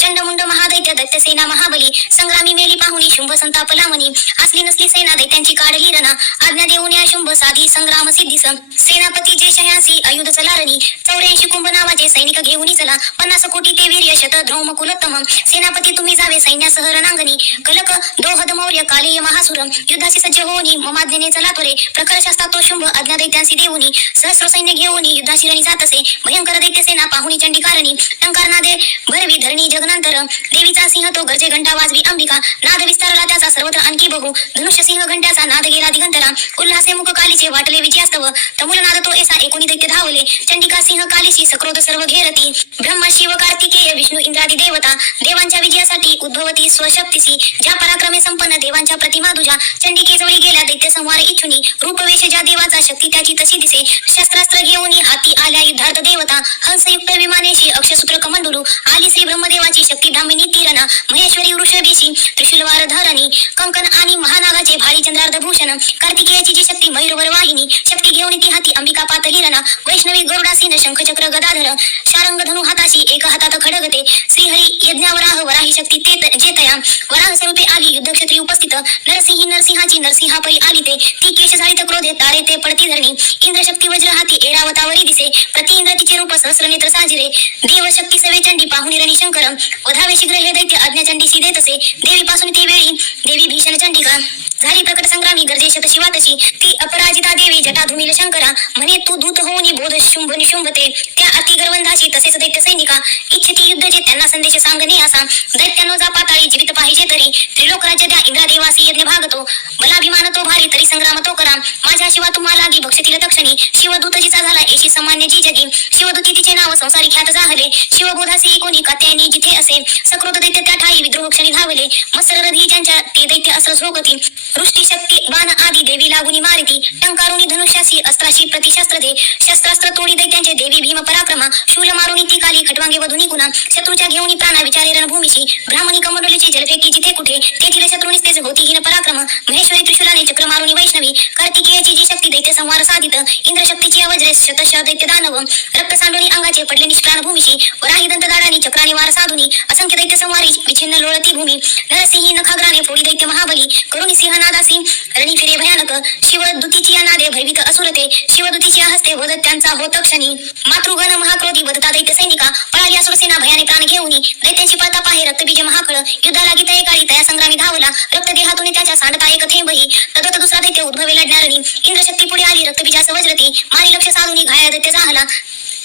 चंडमुंड महादैत्य दैत्यसेना महाबली, संग्रामी मेली पाहुणी शुंभ संताप लावणी, असली नसली सेना दैत्यांची काढली रणा, आज्ञा देऊन या शुंभ साधी संग्राम सिद्धीस, सेनापती जे 86 आयुध चलारणी, 84 कुंभ नावाचे सैनिक घेऊन चला, 50 कोटी ते वीर्य शत ध्रौम कुलोत्तम, सेनापती तुम्ही जावे सैन्यासह रणांगणी, कलक दोहद मौर्य कालीय महासुर, युद्धाशी सज्ज होऊनी ममाज्ञेने चला त्वरे, प्रखर शास्ता तो शुंभ आज्ञा दैत्यांसी देऊनी, सहस्र सैन्य घेऊनी युद्धाशी रणी जात असे, भयंकर दैत्य सेना पाहुणी चंडिकारणी, टंकार नादे भरवी धरणी जगनांतर, देवीचा सिंह तो गरजे घंटा वाजवी अंबिका, नाद विस्तारला त्याचा सर्वत्र आणखी बघू, धनुष्य सिंह घंट्याचा नाद गेला दिगंतरा, उल्हासे मुख कालीचे वाटले विजयास्तव, तमुल नाद तो ऐसा एकोणी दैत्य धावले, चंडिका सिंह कालीशी सक्रोध सर्व घेरती, ब्रह्मा शिव कार्तिकेय विष्णू इंद्रादी देवता, देवांच्या विजयासाठी उद्भवती स्वशक्तीसी, ज्या पराक्रमे संपन्न देवांच्या प्रतिमा तुझ्या, चंडिकेजवळी गेल्या दैत्य संहार इच्छुनी, रूपवेश ज्या देवाचा शक्ती त्याची तशी दिसे, शस्त्रास्त्र घेऊनी हाती आल्या युद्धार्थ देवता, हंसयुक्त विमानेशी अक्षसूत्र कमंडलू, आली श्री ब्रह्मदेवाची शक्ती धामिनी तीरणा, महेश्वरी वृषभेशी त्रिशूलवार धरणी, कंकण आणि महानागाचे भाळी चंद्रार्ध भूषण, कार्तिकेयाची जी शक्ती मयूरवर वाहिनी, शक्ती घेऊन ती हाती अंबिका पातली रणा, वैष्णवी गरुडासीन शंखचक्र गदाधर, शारंग धनु हाताशी एक हातात खडगते, श्रीहरी यज्ञावराह वराही शक्ती ते जेतया, वराह स्वरूपे आली युद्धक्षेत्री उपस्थित, नरसिंही नरसिंहाची नरसिंहापरी आली ते, ती केश झाळीत क्रोधे तारे ते पडती धरणी, इंद्रशक्ती वज्र हाती ऐरावतावरी दिसे, प्रति इंद्र तिचे रूप सहस्र नेत्र साजिरे, देव शक्ती सवे चंडी पाहुणी रणी शंकर, वधावे शीघ्र हे दैत्य आज्ञा चंडीसी देत असे, देवीपासून ते वेळी देवी भीषण चंडिका, झाली प्रकट संग्रामी गरजे शत शिवातशी, ती अपराजिता देवी जटा धुमिल शंकरा, म्हणे तू दूत होऊनी बोध शुंभ निशुंभते, त्या अति गर्वंधाशी तसेच दैत्य सैनिका, इच्छिती युद्ध जे त्यांना संदेश सांगणे असा, दैत्यानो जा पाताळी जीवित पाहिजे तरी, त्रिलोक राज्य द्या इंद्रादेवासी यज्ञ भागतो, बलाभिमान तो भारी तरी संग्राम तो करा, माझ्या शिवा तुम्हा लागी भक्षतील तक्षणी, शिवदूत जिचा झाला येशी सामान्य जी जगी, शिवदूती तिचे नाव संसारी ख्यात जाहले, शिवबोधासी कोणी कात्यायनी जिथे असे, सकृत दैत्य त्या ठाई विद्रोह क्षणी धावले, मत्सररधी ज्यांच्या ते दैत्य अस्त्र झोकती, वृष्टी शक्ती बाण आदी देवी लागुनी मारिती, टंकारुनी धनुष्यासी अस्त्राशी प्रतिशस्त्र दे, शस्त्रास्त्र तोडी दैत्यांचे देवी भीम पराक्रमा, शूल मारुनी ती काली खटवांगे वधुनी कुणा, शत्रूच्या घेऊनी प्राणा विचारे रणभूमीशी, ब्राह्मणी कमंडलीची जलफेकी जिथे कुठे, तेथील शत्रुनीच तेच होतीहीन पराक्रम, महेश्वरी त्रिशूलाने चक्र मारुनी वैष्णवी, कार्तिकेयाची जी शक्ती दैत्य संहार साधित, इंद्रशक्तीची अवज्रे शतश दैत्य दानव, रक्त सांडोनी अंगाचे पडले निष्प्राण भूमीशी, वराही दंत दाडानी चक्राने वार साधुनी, असंख्य दैत्य संहारी विच्छिन्न लोळती भूमी, नरसिंही नखाग्राने फोडी दैत्य महाबली, करुणी सिंहनादासी रणी फिरे भयानक, शिवदूतीची नादे भयभीत असुरते, शिवदूतीची हस्ते वदत त्यांचा होत क्षणी, मातृगण महाक्रोधी वदता दैत्य सैनिका, पळाली असुरसेना भयाने प्राण घेऊनी, दैत्यांची पळता पाहे रक्तबीज महाकळ, युद्धाला गीत एकाळी तया संग्रामी धावला, रक्त देहातून त्याच्या सांडता एक थेंबही, तदत दुसरा दैत्य उद्भवे लढणारणी, इंद्रशक्ती पुढे आली रक्तबीजास वज्रती, मारी लक्ष साधुनी घाया दैत्य जाहला,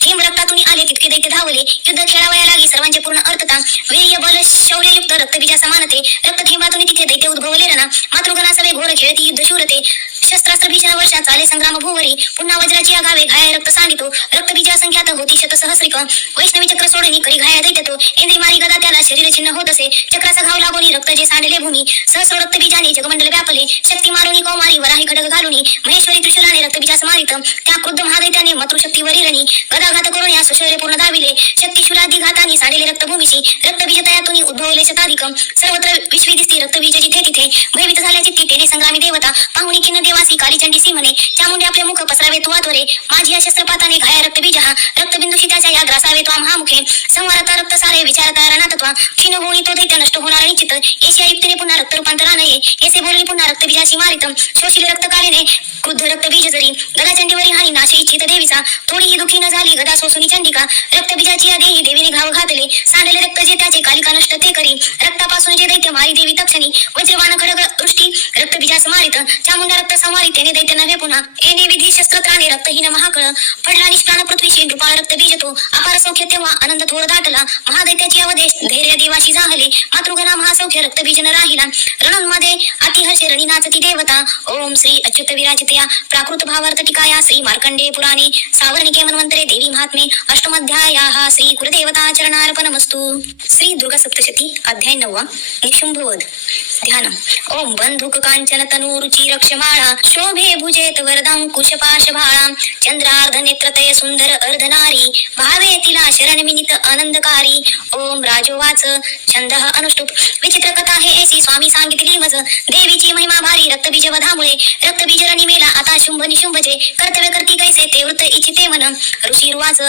थेंब रक्तातून आले तितके दैत्य धावले, युद्ध खेळावया लागी सर्वांचे पूर्ण अर्थता, वीर्य बल शौर्ययुक्त रक्तबीजा समानते, रक्तथेंबातून तिथे दैत्य उद्भवले रणा, मातृगणा सवे घोर खेळती युद्ध शूरते, शस्त्रास्त्र भीषण वर्षा चाले संग्राम भूवरी, पुन्हा वज्राची आगावे घाया रक्त सांडितो, रक्तबीजा संख्यात होती शत सहस्रिक, वैष्णवी चक्र सोडणी करी घाया दैत्य इंद्री मारी गदा त्याला शरीर छिन्न होत असे, चक्राचा घाव लागोनी रक्त जे सांडले भूमी, सहस्र रक्तबीजाने जगमंडल व्यापले, शक्ती मारुनी कौमारी वराही खडग घालुनी, महेश्वरी त्रिशूलाने रक्तबीजास मारित, त्या क्रुद्ध महादैत्याने मातृशक्ती वरीरणी, गदाघात करून या सुशौर्य पूर्ण धाविले, शक्ती शूलादी घातानी सांडले रक्तभूमीशी, रक्तबीज तयातून उद्भवले शताधिक, सर्वत्र विश्वी दिसती रक्तबीज जिथे तिथे, भयभीत झाल्या चित्ती तेने संग्रामी देवता, पाहुणी खिन्न देवासी कालीचंडी सी म्हणे, चामुंडे आपले मुख पसरावे तुवा त्वरे, माझी या शस्त्रपाताने घाया रक्तबीज हा, रक्तबिंदूशी त्याच्या या ग्रासावे तो महामुखे, संवारता रक्त सारे विचारता रणातत्वा, क्षीण होई तो दैत्य नष्ट होणार निश्चित, एशिया युक्तीने पुन्हा रक्त रूपांतरा नये, ऐसे बोलणी पुन्हा रक्तबीजाशी मारित, शोषिले रक्तकालीने क्रुद्ध रक्तबीज जरी, गदाचंडीवरी हानी नाशे इच्छित देवीचा, थोडीही दुखी न झाली गदा सोसुनी चंडिका, रक्तबीजाची या देही देवीने घाव घातले, सांडले रक्त जे त्याचे कालिका नष्ट ते करी, रक्तापासून जे दैत्य मारी देवी तक्षणी, वज्रवान खडग वृष्टी रक्तबीजास मारित, चामुंडा रक्त संवारी त्याने दैत्य नव्हे पुन्हा, एने विधी शस्त्रत्राणे रक्तहीन महाकळ, पडला निष्प्राण पृथ्वीशी नृपाळ रक्तबीज तो, अपार सौख्य तेव्हा आनंद थोर दाटला, महादैत्याची अवदेश धैर्य देवाशी जाहले, मातृगणा असौख्य रक्तबीजन राहिला. रणमध्ये अतिहर्षे रणी नाचती देवता. ओम श्री अच्युत विराजितया प्राकृत भावार्थ टीकाया श्री मार्कंडे पुराणे सावर्णिके मन्वंतरे देवी महात्मे अष्टमाध्यायाः श्री कुलदेवता चरणार्पणमस्तु. श्री दुर्गा सप्तशती अध्याय 9 निशुंभवध. ध्यान. ओम बंधुक कांचन तनु रुचि रक्षमाळा शोभे भुजेत वरदांकुश पाशभाळा चंद्रार्ध नेत्रतय सुंदर अर्धनारी भावे तिला शरणमिनित आनंदकारी. ओम राजोवाच छंदः अनुष्टुप. विचित्र कथा हे ऐसी स्वामी सांगितली मज. देवीची महिमा भारी रक्तबीज वधामुळे रक्तबीज रणी आता शुंभ निशुंभचे कर्तव्य करती कैसे ते वृत्त इच्छिते मन. ऋषी रुवाच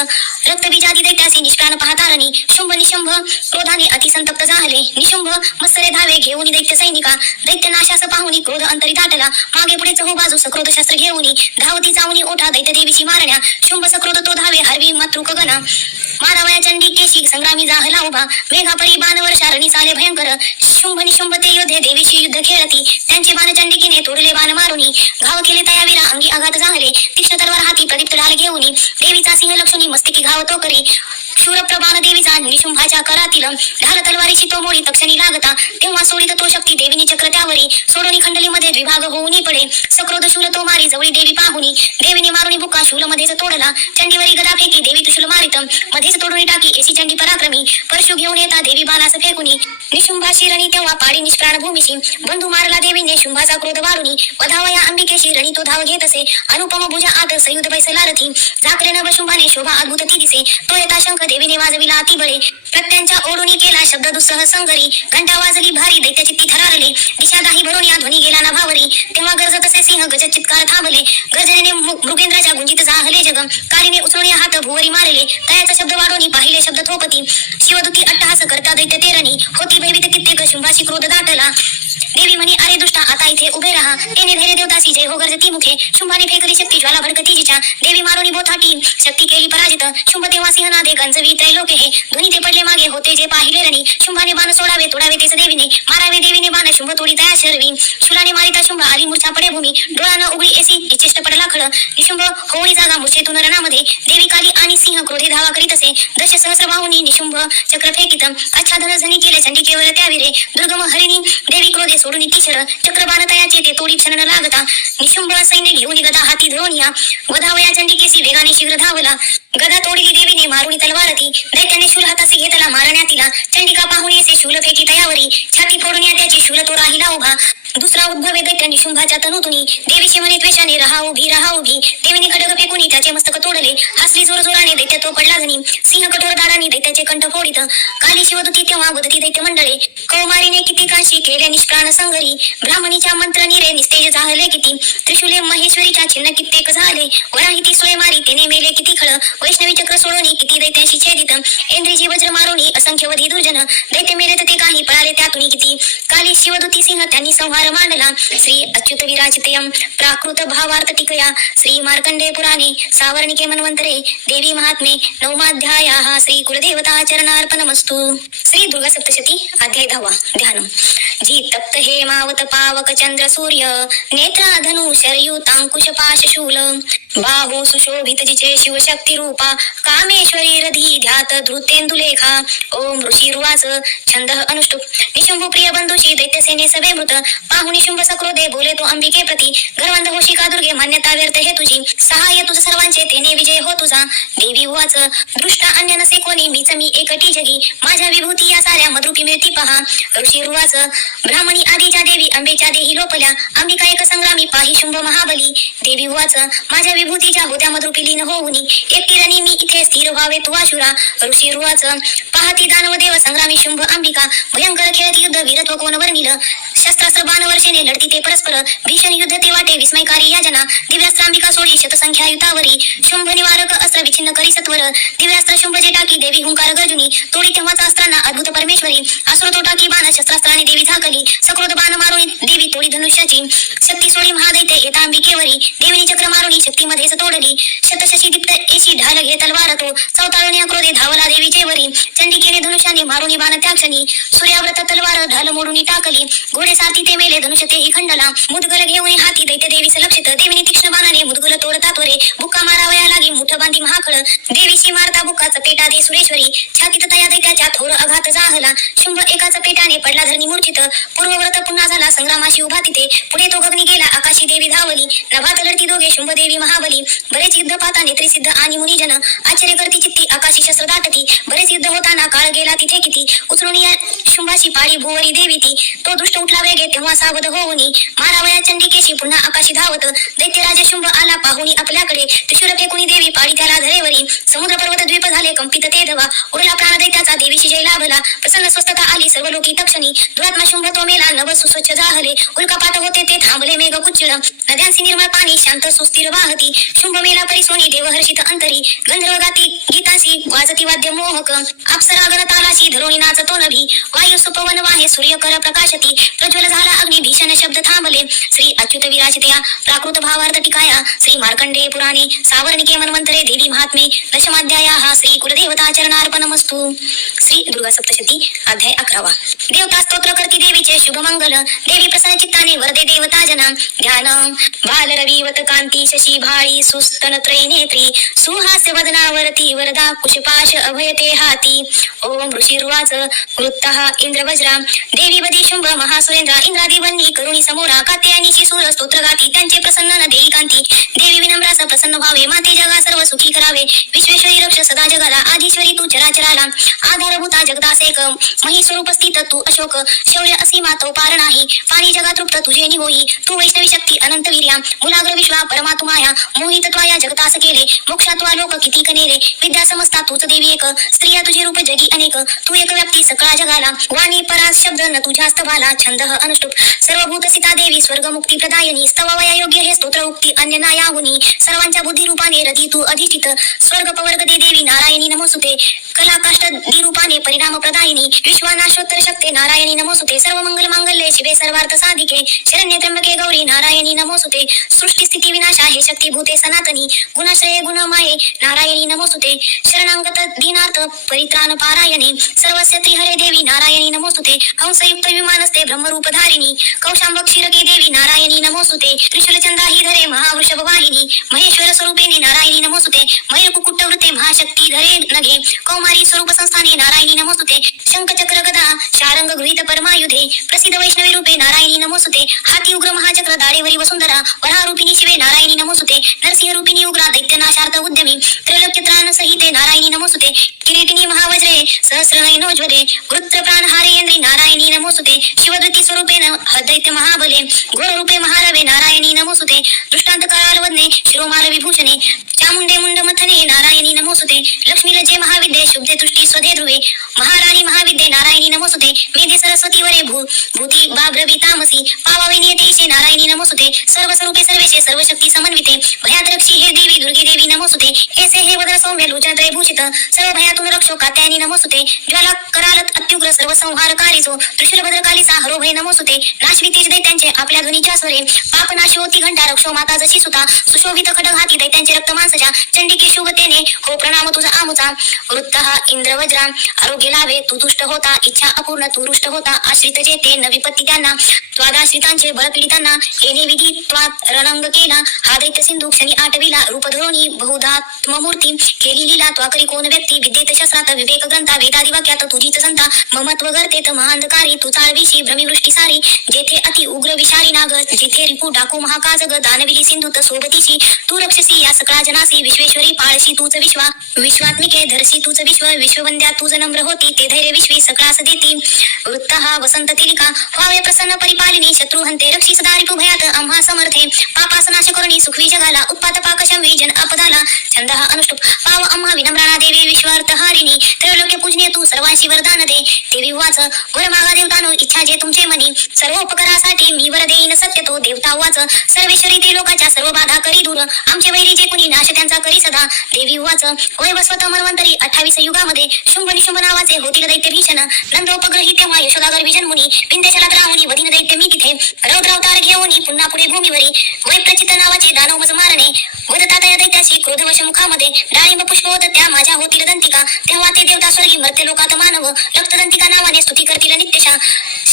रक्तबीजादी दैत्यासी निष्प्राण पाहतारणी शुंभ निशुंभ क्रोधाने अतिसंतप्त झाले. निशुंभ मत्सरे धावे घेऊन दैत्य सैनिका दैत्य नाशास पाहुनी क्रोध अंतरी दाटला. मागे पुढे चहू बाजू सक्रोध शस्त्र घेऊनी धावती जाऊनी ओठा दैत्य देवीची मारण्या. शुंभ सक्रोध तो धावे हरवी मातृक गणा. मारावया चंडी केशी संग्रामी जाहला उभा मेघापरी बाण वर्षा रणी चाले भयंकर. शुंभ निशुंभ ते योद्धे देवीची युद्ध खेळती त्यांचे बाण चंडिकेने तोडले बाण मारुनी घाव केले तया वीरा अंगी आघात झाले. तीक्ष्ण तलवार हाती प्रदीप्त ढाल घेऊनी देवीचा सिंह लक्ष्मी मस्तकी घाव तो करी. शूरप्रभान देवीचा निशुंभाच्या करातील ढाल तलवारीची तो मोडी तक्षणी लागता तेव्हा सोडित तो शक्ती देवीनी चक्र त्यावरी सोडोनी खंडलीमध्ये द्विभाग होऊनी पडे. सक्रोध शूल तो मारी जवळी देवी पाहुनी देवीने मारुनी बुक्का शूल मध्येच तोडला. चंडीवरी गदा फेकी देवी तुशूल मारित मध्येच तोडून टाकी एसी चंडी पराक्रमी. परशु घेऊन येता देवी बाणास फेकुनी निशुंभा शिरणी तेव्हा पाडी निष्प्राण भूमीशी बंधू मारला देवीने शुंभाचा क्रोध वारुनी. वधावया अंबिकेशी रणी तो धाव घेत असे अनुपम भुजा आत सयुध बैसला रथी. झाकले नभ शुंभाने शोभा अद्भुत ती दिसे तो येता शंख देवीने वाजविला अति बळे. प्रत्यांच्या ओढूनी केला शब्द दुस्सह संगरी घंटा वाजली भारी दैत्य चित्ती थरारले. दिशा दाही भरून या ध्वनी गेला ना भावरी तेव्हा गरजत असे सिंह गजत चित्कार थांबले. गर्जनेने मृगेंद्राच्या गुंजित जाहले जग कालीने उचलून हात भुवरी मारले. तयाचा शब्द वाढवणी पाहिले शब्द थोपती शिवदूती अट्टहास करता दैत्य तेरणी होती भयभीत कित्येक शुंभाशी क्रोध दाटला. देवी म्हणे अरे दुष्टा आता इथे उभे राहा तेने धैर्य देवतासी जय हो गरजती मुखे. शुंभाने फेकली शक्ती ज्वाला भडकती जिच्या देवी मारुनी बोथाटी शक्ती केली पराजित. शुंभ तेव्हा सिंहनादे गंजवी त्रैलोके हे ध्वनी ते पडले मागे होते जे पाहिले रणी. शुंभाने बाण सोडावे तोडावे तेच देवीने मारावे देवीने बाण शुंभ तोडी तया शरवी. शूलाने मारिता शुंभ आली मूर्छा पडे भूमी डोळानं उघडी एसी निश्चेष्ट पडला खळ. निशुंभ होळी जागा मूर्छेतून रणामध्ये देवी काली आणि सिंह क्रोधी धावा करीत असे. दश सहस्र बाहुनी निशुंभ चक्र फेकित आच्छादन झनी केले चंडिकेवर त्याविरे. दुर्गम हरिणी देवी क्रोधे सोडून तिशर चक्रबाण तयाचे ते तोडी क्षण न लागता. निशुंभ सैन्य घेऊन गदा हाती द्रोणिया वधावया चंडिकेसी वेगाने शीघ्र धावला. गदा तोडली देवीने मारुनी तलवारती दैत्याने शूल हातासी घेतला मारण्या तिला. चंडिका पाहुणी असे शूल फेकी तयावरी छाती फोडून या त्याची शूल तो राहिला उभा. दुसरा उद्भवे दैत्य निशुंभाच्या तनूतुनी देवीशी म्हणे त्वेषाने रहा उभी रहा उभी. देवीने खडग फेकुनी त्याचे मस्तक तोडले. हसली जोर जोराने दैत्य तो पडला धनी. सिंह कठोर दाडाने दैत्याचे कंठ फोडित काली शिवदूती तेव्हा वदती दैत्य मंडळे. कौमारीने किती काशी केले निष्प्राण संगरी. ब्राह्मणीच्या मंत्र निरे निस्तेज जाहले किती. त्रिशूले महेश्वरीच्या छिन्न कित्येक झाले. वराहिती सोय मारी तेने मेले किती खळ. वैष्णवी चक्र सोडोनी किती दैत्याशी छेदित. इंद्रिजी वज्र मारोनी असंख्य वधी दुर्जन. दैत्य मेलेत ते काही पळाले त्यातुनी किती. काली शिवदूती सिंह त्यांनी संहार मांडला. श्री अच्युत विराजितयं प्राकृत भावार्थ टीकया श्री मार्कंडे पुराणे सावर्णिके मन्वंतरे देवी महात्मे नवमाध्यायाः श्री कुलदेवता चरणार्पणमस्तु. श्री दुर्गा सप्तशती अध्याय 10 ध्यान. जी तप्त हे मावत पावक चंद्र सूर्य नेत्रा धनु शरयुतांकुश पाश शूल. बाहू सुशोभित जिचे शिवशक्ती रूपा कामेश्वरी रधी ध्यात धृतेंदुलेखा. ओम ऋषी रुवाच छंदः अनुष्टुप. निशुंभ प्रिय बंधूची दैत्यसेने सवे मृत पाहू निशुंभ सक्रोधे बोले तो अंबिके प्रती. गर्वंध होशी का दुर्गे मान्यता व्यर्थ हे तुझी. सहाय्य तुझ सर्वांचे तेने विजय हो तुझा. देवी उवाच दृष्टा अन्य नसे कोणी मीच मी एकटी जगी. माझ्या विभूती या साऱ्या मधुकी मिळती पहा. ऋषी रुवाच ब्राह्मणी आदीच्या देवी अंबेच्या देही लोपल्या. अंबिका एक संग्रामी पाही शुंभ महाबली. देवी उवाच माझ्या विभूतीच्या होत्या मधुकी लीन होऊनी एकटी रणी मी इथे स्थिर व्हावे तू आशुरा. ऋषी रुवाच पाहती दानव देव संग्रामी शुंभ अंबिका भयंकर खेळती युद्ध वीरत्व कोण वर्णिल. शस्त्रास्त्र बाण वर्षेने लढती ते परस्पर भीषण युद्ध ते वाटे विस्मयकारी याजना. दिव्यास्त्रांबिका सोडी शतसंख्या युतावरी शुंभ निवारक अस्त्र विच्छिन्न करी सत्वर. दिव्यास्त्र शुंभ जे टाकी देवी हुंकार गर्जुनी तोडी तेव्हाचा अस्त्रांना अद्भुत परमेश्वरी. असुर तो टाकी बाण शस्त्रास्त्राने देवी झाकली. सक्रोध बाण मारुनी देवी तोडी धनुष्याची शक्ती सोडी महादैत्य येता अंबिकेवरी. देवीने चक्र मारुनी शक्तीमध्येच तोडली. शतशशी दीप्त एशी ढाल घे तलवार तो चौताळून या क्रोधे धावला देवीचे वरी. चंडिकेने धनुष्याने मारुनी बाण त्या क्षणी सूर्याव्रत तलवार ढल मोडून टाकली. घोडे सारथी ते मेले, धनुष्य तेही खंडला. मुदगल घेऊन हाती दैत्य देवीस लक्षित. देवीने तीक्ष्ण बाणाने मुदगल तोडता त्वरे. बुक्का मारावया लागी मुठ बांधी महाखळ. देवीशी मारता बुक्का चपेटा दे सुरेश्वरी. छातीत तया दैत्याच्या थोर अघात जाहला. शुंभ एका चपेटाने पडला धरणी मूर्छित. पूर्वव्रत पुन्हा झाला संग्रामाशी उभा तिथे. पुढे तो गगनी गेला आकाशी देवी धावली. नभात लढती दोघे शुंभ देवी महाबली. बरेच युद्ध पाहता नेत्रीसिद्ध आणि मुनिजन. आश्चर्य करती चित्ती आकाशी शस्त्र दाटती. बरेच युद्ध होताना काळ गेला तिथे किती. उचलून या शुंभाची पाळी भुवरी देवी ती. तो दुष्ट उठला वेगे तेव्हा सावध होऊनी. मारावया चंडिकेशी पुन्हा आकाशी धावत. दैत्यराज शुंभ आला पाहुनी आपल्याकडे. त्रिशूळ फेकुनी देवी पाळी त्याला धरेवरी. समुद्र पर्वत द्वीप झाले कंपित ते धवा. उरला प्राण दैत्याचा देवीशी जय लाभला. प्रसन्न स्वस्थता आली सर्व लोकी तक्षणी. दुरात्मा शुंभ तो मेला नभ सुस्वच्छ जाहले. उल्कापात होते ते थांबले मेघ कुच्चिळ. नद्यांसी निर्मळ पाणी शांत सुस्थिर वाहती. शुंभ मेला परिसोनी देव हर्षित अंतरी. गंधर्व गाती गीतासी वाजती वाद्य मोहक. अप्सरा गण तालाशी धरोणी नाचतो नभी. वायू सुपवन वाहे सूर्य कर प्रकाशती. प्रज्वल झाला अग्नी भीषण शब्द थांबले. श्री अच्युत विराजितया प्राकृत भावार्थ टिकाया. श्री मार्कंडेय पुराणे सावर्णिके मन्वंतरे देवी महात्मे दशमाध्यायाः. श्री कुलदेवता चरणार्पणमस्तु. श्री दुर्गा सप्तशती अध्याय 11. देवता स्तोत्र करती देवीचे शुभ मंगल. देवी प्रसन्न चित्ताने वरदे देवता जना. ध्यान बाल रविवत कांती शशी भाळी. सुस्तन त्रैनेत्री सुहास्य वदनावरती. वरदा कुशपाश अभयते हाती. ओम ऋषिर्वाच वृत्तः इंद्रवज्रा. देवी बदी शुंभ महासुरेंद्रा. इंद्रादी वन्नी करुणी समोरा. कात्यायनीशी सूर स्तोत्र गाती. त्यांचे प्रसन्न न देई कांती. देवी विनम्रास प्रसन्न व्हावे. माते जगा सर्व सुखी करावे. विश्वेश्वरी रक्ष सदा जगाला. आधीश्वरी तू चराचराला. आधारभूता जगदास एक. मही स्वरूप स्थित तू अशोक. शौर्य असीमा तो पार नाही. पाणी जगा तृप्त तुझे निहोई. तू वैष्णवी शक्ती अनंत वीर्या. मुलाग्र विश्वा परमा तू माया. मोहित त्वाया जगतास केले. मोक्षात्वा लोक किती कनेले. विद्या समजता तूच देवी एक. स्त्रिया तुझे रूप जगी अनेक. तू एक व्याप्ती सकळा जगाला. वाणी परास शब्द न तुझ्या स्तवाला. छंद अनुष्टुप सर्वभूत सीता देवी. स्वर्ग मुक्ती प्रदायनी. स्तवावया योग्य हे स्तोत्र उक्ती अन्य नायाहुनी. सर्वांच्या बुद्धी रूपाने रती तू अधिष्ठित. स्वर्ग पवर्ग दे देवी नारायणी नमोस्तुते. कला काष्ट रूपाने परिणाम प्रदायिनी. विश्वानाशोत्तर शक्ते नारायणी नमोस्तुते. सर्व मंगल मांगल्ये शिवे सर्वार्थ साधिके. शरण्ये त्र्यंबके गौरी नारायणी नमोस्तुते. सृष्टी स्थिती विनाशा हे शक्ती भूते सनातनी. गुणाश्रये गुणमाये नारायणी नमोस्तुते. शरणांगत दीनार्थ परित्राण पारायणे. सर्वस्य त्रिहरे देवी नारायणी नमोस्तुते. हंसयुक्त विमानस्ते ब्रह्मरूप धारिणी. कौशांब क्षीरके देवी नारायणी नमोस्तुते. त्रिशूलचंदा ही धरे महावृषभ वाहिनी. महेश्वर स्वरूपिणी नारायणी नमोस्तुते. मयूर कुकुट वृते महाशक्ती धरे नघे. कौमारी स्वरूप संस्थाने नारायणी नमोस्तुते. शंख चक्र गदा शारंग गृहीत परमायुधे. प्रसिद्ध वैष्णवी रूपे नारायणी नमोस्तुते. हाती उग्र महाचक्र दाढेवरी वसुंधरा. वरारूपिणी शिवे नारायणी नमोस्तुते. नरसिंह रूपिणी उग्रा दैत्यनाशार्थ उद्यमी. त्रैलोक्य त्राण सहिते नारायणी नमोस्तुते. किरीटिनी महावज्रे सहस्रनयनोज्वले. वृत्र प्राणहारेंद्री नारायणी नमोस्तुते. शिवदूती स्वरूपेण दैत्य महाबले. घोर रूपे महारवे नारायणी नमोस्तुते. दृष्टांत करालवदने शिरोमाल विभूषणे. चामुंडे मुंड मथने नारायणी नमोस्तुते. लक्ष्मी लज्जे महाविद्ये शुभ्धे तुष्टी स्वधे ध्रुवे. महाराणी महाविद्ये नारायणी नमोस्तुते. मेधे सरस्वती वरे भूती बाभ्रवी तामसी. पावावे नियते ईशे नारायणी नमोस्तुते. सर्व स्वरूपे सर्वेशे सर्वशक्ती समन्विते. भयात रक्षी हे देवी दुर्गे देवी नमोस्तुते. ऐसे हे वदन सौम्य लोचन त्रयभूषित. सर्व भयातून रक्षो कात्यायनी नमोस्तुते. ज्वाला करालत अत्युग्र सर्व संहारकारीचो. त्रिशूल भद्रकालीचा हरो भय नमोस्तुते. नाशवी तेज दैत्यांचे आपल्या ध्वनीच्या स्वरे. पाप नाशी होती घंटा रक्षो माता जशी सुता. सुशोभित खडग हाती दैत्यांचे रक्त मांसजा. चंडिके शुभतेने हो प्रणाम तुझा आमुचा. वृत्तः इंद्रवज्रा. आरोग्य लाभे तू तुष्ट होता. इच्छा अपूर्ण तू रुष्ट होता. आश्रित जेते न विपत्ती त्यांना. त्वादाश्रितांचे बळ पीडितांना. येणे विधी त्वात रणंग केला. हा दैत्य सिंधू क्षणी आटविला. रूप धरोणी बहुधात्ममूर्ती. केली लीला त्वाकरी कोण व्यक्ती. विद्येत शस्त्रात विवेक ग्रंथा. वेदादी वाक्यात तुझीच संता. ममत्व गर्तेत महांधकारी. तू चाळविशी भ्रमिवृष्टी सारी. जेथे अति उग्र विषारी नाग. जिथे रिपू डाकू महाकाजग. दानविली सिंधूत सोबतीशी. तू रक्षसी या सकळा जनासी. विश्वेश्वरी पाळशी तूच विश्वा. विश्वात्मिके धरसी तूच विश्व. विश्ववंद्या तूच नम्र होती. ते धैर्य विश्वी सकळास देती. वृत्तः वसंत तिलिका. व्हावे प्रसन्न परिपालिनी. शत्रू हंते रक्षी सदा रिपू भयात आम्हा समर्थे. पापास नाश करुणी सुखवी जगाला. उत्पात पाकशंवी जन आपदाला. छंदः अनुष्टुप. पाव आम्हा विनम्राणा देवी विश्वार्थहारिणी. त्रैलोक्य पूजनीय तू सर्वांशी वरदान दे. देवी वाच वर मागा देवतानो इच्छा जे तुमचे मनी. सर्वोपकारासाठी मी वर देईन सत्य तो. देवता वाच सर्वेश्वरी ते लोकाच्या सर्व बाधा करी दूर. आमचे वैरी जे कुणी नाश त्यांचा करी सदा. देवी वाच वैवस्वत मन्वंतरी 28 युगामध्ये. शुंभ निशुंभ नावाचे होतील दैत्य भीषण. नंदोपग्रही तेव्हा यशोदागर विजन मुनी. विंध्यशलात राहुनी वधीन दैत्य मी तिथे. रौद्रावतार घेऊनी पुन्हा पुढे भूमीवरी. वैप्रचित नावाचे दानव मज मारणे. वदतात या दैत्याची क्रोधवश मुखामध्ये. डाळिंब पुष्प होत त्या माझ्या होतील दंतिका. तेव्हा ते देवता स्वर्गी मर्त्य लोकात मानव. रक्तदंतिका नावाने स्तुती करतील नित्यशा.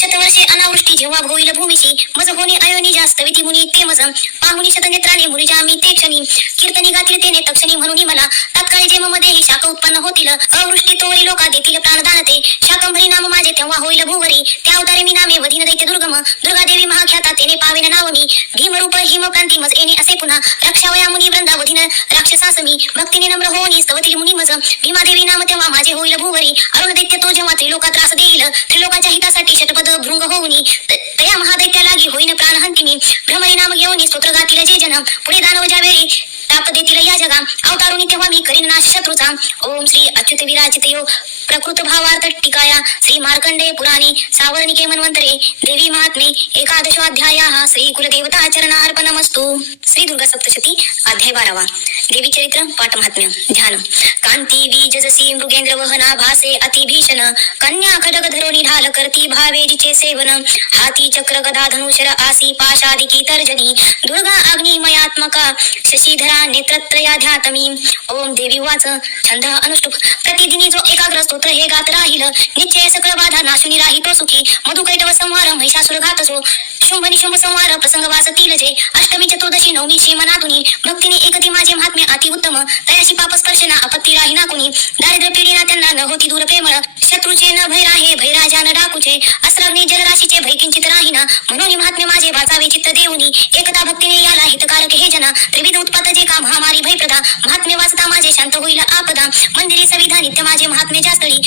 शतवर्षे अनावृष्टी जेव्हा होईल भूमीशी मज होणे अयोनी जास्त विधी मुनी ते मज पाहुनी शतनेत्राने मुनिजामी ते क्षणी कीर्तनी गातील तेने तक्षणी म्हणून मला तत्काळी जेम मध्ये ही शाखा उत्पन्न होतील अवृष्टी तोवरी लोका देतील प्राणदान ते शाकंभरी नाम माझे तेव्हा होईल भूवरी त्या अवतारे मी नामे वधीन दैत्य दुर्गम दुर्गादेवी महाख्याता तेने पावेन नाव मी भीमरूप हिमक्रांती मज येणे असे पुन्हा रक्षावया मुनी वृंदा वधीन राक्षसास मी भक्तीने नम्र होऊनी स्तवतील मुनी मज भीमादेवी नाम तेव्हा माझे होईल भूवरी अरुण दैत्य तो जेव्हा त्रिलोका त्रास देईल त्रिलोकाच्या हितासाठी शतपद भृंग होऊनी तया महादैत्या लागी होईन प्राणहंती मी भ्रमरी नाम घेऊन स्तोत्र गातील जे जन पुढे दानव ज्यावेळी ताप देतील या जगा अवतारुनी तेव्हा मी करीन नाश शत्रूचा ओम श्री अच्युत विराजित योग प्रकृत भावार्थ टीकाया श्री मार्कंडे पुराणी सावर्णिके मन्वंतरे देवी महात्मे एकादशोऽध्यायः श्री कुलदेवता चरणार्पणमस्तु श्री दुर्गा सप्तशती अध्याय 12 देवी चरित्र पाठ महात्म्य ध्यान कांती बीजसी मृगेंद्र वहना भासे अति भीषण कन्या खडग धरोनी ढाल करती भावे जिचे सेवन हाती चक्र गदा धनुषर आसी पाशादिकी तर्जनी दुर्गा अग्निमयात्मका शशीधरा नेत्रत्रया ध्यातमी ओम देवी वाच छंद अनुष्टुप प्रतिदिनी जो एकाग्र स्तोत्र हे गात राहील निश्चय सकळ बाधा नाशुनी राही तो सुखी मधुकैटव संहार महिषासुर घातसो शुंभ निशुंभ संहार प्रसंग वाचतील जे अष्टमी चतुर्दशी नवमी मनातुनी भक्तीने एकती माझे महात्म्य अति उत्तम तयाशी पाप स्पर्शना आपत्ती राही ना कुणी दारिद्र्य पीडिना त्यांना न होती दूर प्रेमळ शत्रूचे न भय राहे भैराजा न डाकूचे अस्रग्नी जलराशीचे भय किंचित राहीना म्हणून महात्म्य माझे वाचावे चित्त देऊनी एकता भक्तीने याला हितकारक हे जना त्रिविध उत्पात जे का महामारी भयप्रदा महात्म्य वाचता माझे शांत होईल आपदा मंदिरे सविधा नित्य माझे महात्म्य जास्तळी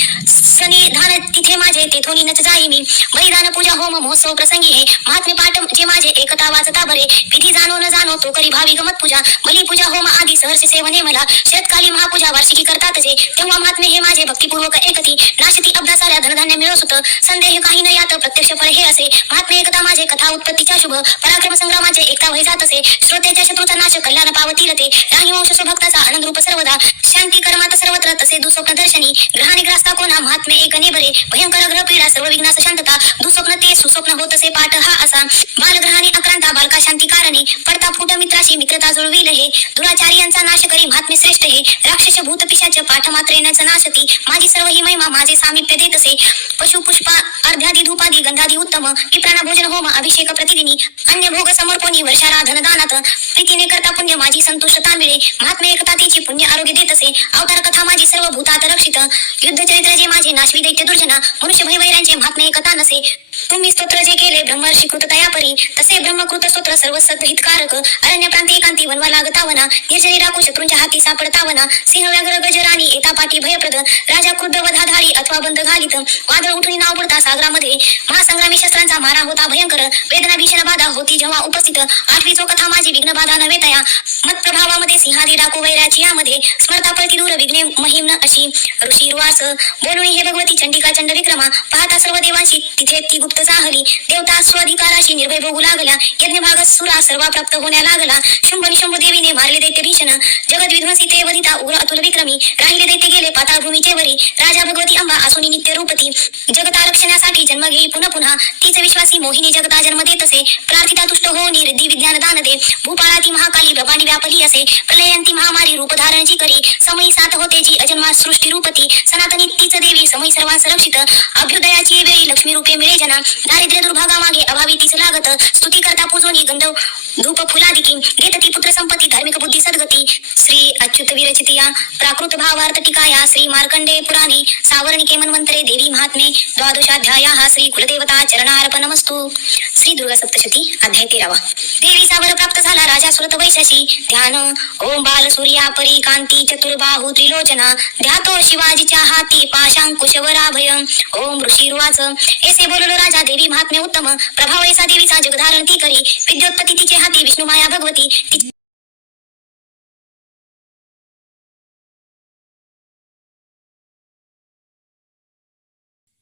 सनिधान तिथे माझे तेथोनी नच जाई मी बलिदान पूजा होम महोत्सव प्रसंगी हे महात्म्य पाठ जे माझे एकता वाचता बरे विधी जाणो न जाणो तो करी भावी गमत पूजा बली पूजा होम आदी सहर्ष सेवने मला शरत्काली महापूजा वार्षिकी करतात जे तेव्हा महात्म्य हे माझे भक्तिपूर्वक एकती नाशती अब्दा साऱ्या धनधान्य मिळो सुत संदेह काही न यात प्रत्यक्ष फळ हे असे महात्म्य एकता माझे कथा उत्पत्तीच्या शुभ पराक्रम संग्रामाचे एकता वय जात असे श्रोत्याच्या शत्रूचा नाश कल्याण पावतील ते राही वंश स्वभक्ताचा आनंद रूप सर्वदा शांती कर्मात सर्वत्र तसे दुस्वप्न दर्शनी ग्रहाने ग्रास्ता कोणा महात्म्य एक नेबरे भयंकर ग्रह पीडा सर्व विघ्नास शांतता दुस्वप्न ते सुस्वप्न होत असे पाठ हा असा बालग्रहाने अक्रांता बालका शांती कारणे पडता फुट मित्राशी मित्रता जुळविल हे दुराचार्यांचा नाश करी महात्म्य श्रेष्ठ हे राक्षस भूत पिशाच पाठ मात्रेनच नाशती माझी सर्व ही महिमा माझे सामिप्य देत असे पशु पुष्पा अर्ध्यादी धूपादी गंधादी उत्तम विप्राना भोजन होम अभिषेक प्रतिदिनी अन्य भोग समर्पणी वर्षाराधन दानात प्रीतीने करता पुण्य माझी संतुष्टता मिळे महात्म्य एकतातेची पुण्य आरोग्य देत असे अवतार कथा माझी सर्व भूतात रक्षित युद्ध चरित्र जे माझे नाशवी दैत्य दुर्जना मनुष्य भयवैरांचे महात्म्य एकता नसे तुम्ही स्तोत्र जे केले ब्रह्मर्षी कृत तयापरी तसे ब्रह्मकृत स्तोत्र सर्व हितकारक अरण्य प्रांती एकांती वनवा लागतावना निर्जनी राखू शत्रूंच्या हाती सापडतावना सिंह व्याघ्र गजराणी एता पाठी भयप्रद राजा क्रुद्ध वधाधारी अथवा बंद घालित वादळ उठून नाव पडता सागरामध्ये महासंग्रामी शस्त्रांचा मारा होता भयंकर वेदना भीषण बाधा होती जेव्हा उपस्थित आठवी जो कथा माझी विघ्न बाधा नव्हे तया मत प्रभावामध्ये सिंहादी डाकू वैराची यामध्ये स्मरता पळती दूर विघ्ने महिम्न अशी ऋषी रुवास बोलुणी हे भगवती चंडिका चंड विक्रमा पाहता सर्व देवांशी तिथे ती गुप्त जाहली देवता स्वाधिकाराशी निर्भय भोगू लागला यज्ञ भाग सुरा सर्वा प्राप्त होण्या लागला शुंभ निशुंभ देवीने मारले दैत्य भीषण जगद विध्वंसी ते वधिता उग्र अतुल विक्रमी राहिले दैत्य गेले पाताळ भूमीचे वरी राजा भगवती अंबा असुनी नित्य रूपती जगता रक्षणासाठी जन्म घेई पुन्हा पुन्हा तीच विश्वासी मोहिनी जगता जन्म देत असे प्रार्थिता तुष्ट होऊनी रिद्धी विज्ञान दान दे भूपाळाती महाकाली प्रभाणी व्यापली असे प्रलयंती महामारी रूप धारणची करी समयी सात होते जी अजन्मा सृष्टी रूपती सनातनी तीच देवी समयी सर्वांस रक्षित अभ्युदयाची वेळी लक्ष्मी रूपे मिळे जना दारिद्र्य दुर्भागा मागे अभावी तीच लागत स्तुती करता पूजोनी गंधव धूप फुलादिकी देतती पुत्र संपत्ती धार्मिक बुद्धी सद्गती श्री अच्युत विरचितिया प्राकृत भावार्थ टीकाया श्री मार्कंडे पुराणे सावर्णिके मन्वंतरे देवी महात्मे द्वादशाध्यायः श्री कुलदेवता चरणार्पणमस्तु श्री दुर्गा सप्तशती अध्याय 13 देवीचा वर प्राप्त झाला राजा सुरत वैशशी ध्यान ओम बाल सूर्या परी कांती चतुर्बाहू त्रिलोचना ध्यातो शिवाजीच्या हाती पाशांकुश वराभय ओम ऋषी रुवाच ऐसे बोललो राजा देवी महात्म्य उत्तम प्रभाव ऐसा देवीचा जगधारण ती करी विद्योत्पत्ती तिचे हाती विष्णू माया भगवती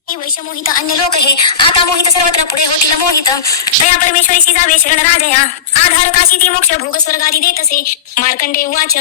वैशमोहित अन्य लोक हे आता मोहित सर्वत्र पुढे होतील मोहित तया परमेश्वरीशी जावे शरण राजया आधार काशी ती मोक्ष भोग स्वर्गादी देतसे मार्कंडे उवाच